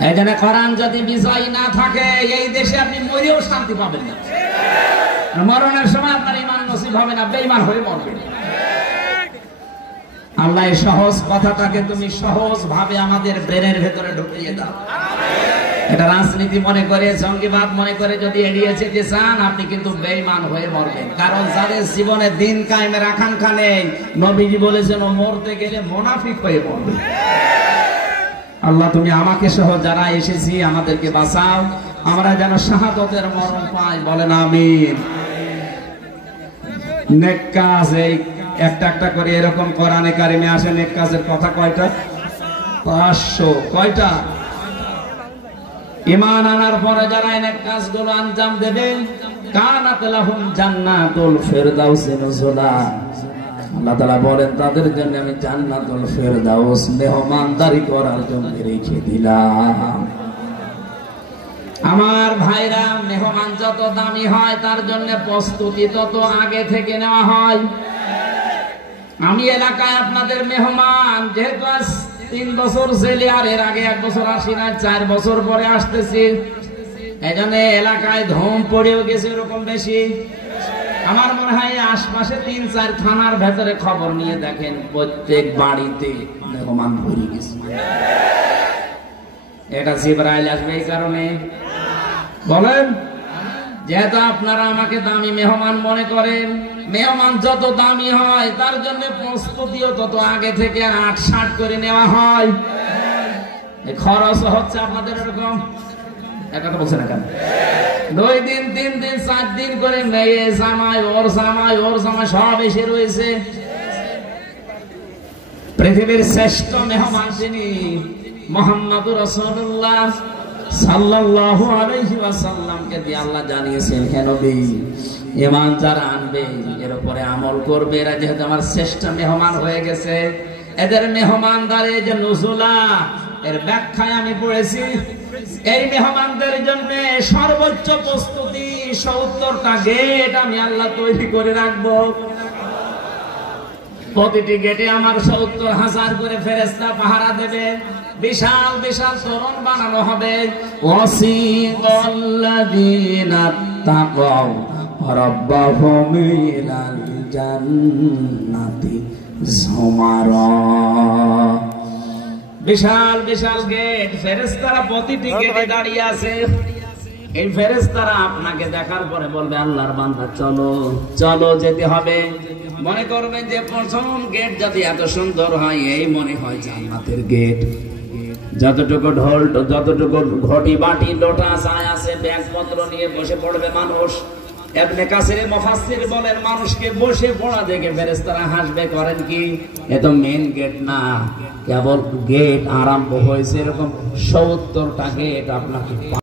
এই জন্য কোরআন যদি বিজয় না থাকে, এই দেশে আপনি মরেও শান্তি পাবেন না। মরণের সময় আপনার ইমান নসিব হবে না, বেঈমান হয়ে মরবেন। আল্লাহ সহজ কথাটাকে তুমি সহজ ভাবে আমাদের ব্রেনের ভেতরে ঢুকিয়ে দাও। এটা রাজনীতি মনে করে, জঙ্গিবাদ মনে করে যদি এড়িয়ে যেতে চান, আপনি কিন্তু বেঈমান হয়ে মরবেন। কারণ যাদের জীবনে দিন কায়েমের আকাঙ্ক্ষা নেই, নবীজি বলেছেন ও মরতে গেলে মুনাফিক হয়ে মরবে। আল্লাহ তুমি আমাকে সহ যারা এসেছি আমাদেরকে বাঁচাও, আমরা যেন শাহাদাতের মরণ পাই, বলেন আমিন। নেক কাজ এই একটা একটা করে এরকম কোরআনে কারিমে আসে, নেক কাজের কথা কয়টা? 500। কয়টা? ঈমান আনার পরে যারা নেক কাজগুলো আঞ্জাম দেবে, কানাত লাহুম জান্নাতুল ফিরদাউসি নুজুলা, আল্লাহ তাআলা বলেন তাদের জন্য আমি জান্নাতুল ফিরদাউস মেহমানদারি করার জন্য রেখে দিলাম। আমার ভাইরা, মেহমান যত দামি হয় তার জন্য প্রস্তুতি তত আগে থেকে নেওয়া হয়। আমি এলাকায় আপনাদের মেহমান, যেহেতু 3 বছর ছেলে, আর এর আগে 1 বছর আসি না, 4 বছর পরে আসতেছি, এই জন্য এলাকায় ধুম পড়েও গেছে এরকম বেশি। আমার মনে হয় আশপাশে 3-4 থানার ভেতরে খবর নিয়ে দেখেন, প্রত্যেক বাড়িতে মেহমান ভরে গেছে। এটা জিবরাইল আসবে এই কারণে, বলেন, যেহেতু আপনারা আমাকে দামি মেহমান মনে করেন, মেহমান যত দামি হয় তার জন্য প্রস্তুতিও তত আগে থেকে 8-7 করে নেওয়া হয়। খরচ হচ্ছে আপনাদের এরকম, এক কথা বলছে না কেন? 2 দিন 3 দিন 4 দিন করে মেয়ে জামাই, ওর জামাই, ওর জামাই সব এসে রয়েছে। পৃথিবীর শ্রেষ্ঠ মেহমান যিনি, মুহাম্মদুর রাসূলুল্লাহ সাল্লাল্লাহু আলাইহি ওয়াসাল্লামকে দিয়ে আল্লাহ জানিয়েছেন, হে নবী, ঈমান যারা আনবে, এর উপরে আমল করবে, এরা যেহেতু আমার শ্রেষ্ঠ মেহমান হয়ে গেছে, এদের মেহমানদারি যে নুজুলা, এর ব্যাখ্যায় আমি পড়েছি, এই মেহমানদের জন্য সর্বোচ্চ প্রস্তুতি 70টা গেট আমি আল্লাহ তৈরি করে রাখবো। প্রতিটি গেটে আমার 70,000 করে ফেরেশতা পাহারা দেবে। বিশাল বিশাল তোরণ বানানো হবে। ওয়াসিকাল্লাযীনা তাকাউ রাব্বাহুম ইলাল জান্নাতি যুমারা। বিশাল বিশাল গেট, ফেরেশতারা প্রতিটি গেটে দাঁড়িয়ে আছে। এই ফেরেশতারা আপনাকে দেখার পরে বলবে, আল্লাহর বান্দা চলো চলো, যেতে হবে। মনে করবেন যে প্রথম গেট যদি এত সুন্দর হয়, এই মনে হয় জান্নাতের গেট। যতটুকু ঢোল, যতটুকু ঘটি বাটি লোটা চায় আছে, ব্যাগপত্র নিয়ে বসে পড়বে মানুষ। ইবনে কাসির মুফাসসির বলেন, মানুষকে বসে পড়া দেখে ফেরেশতারা হাসবে, করেন কি, এ তো মেন গেট না, কেবল গেট আরম্ভ হয়েছে। এরকম 70টা গেট আপনাকে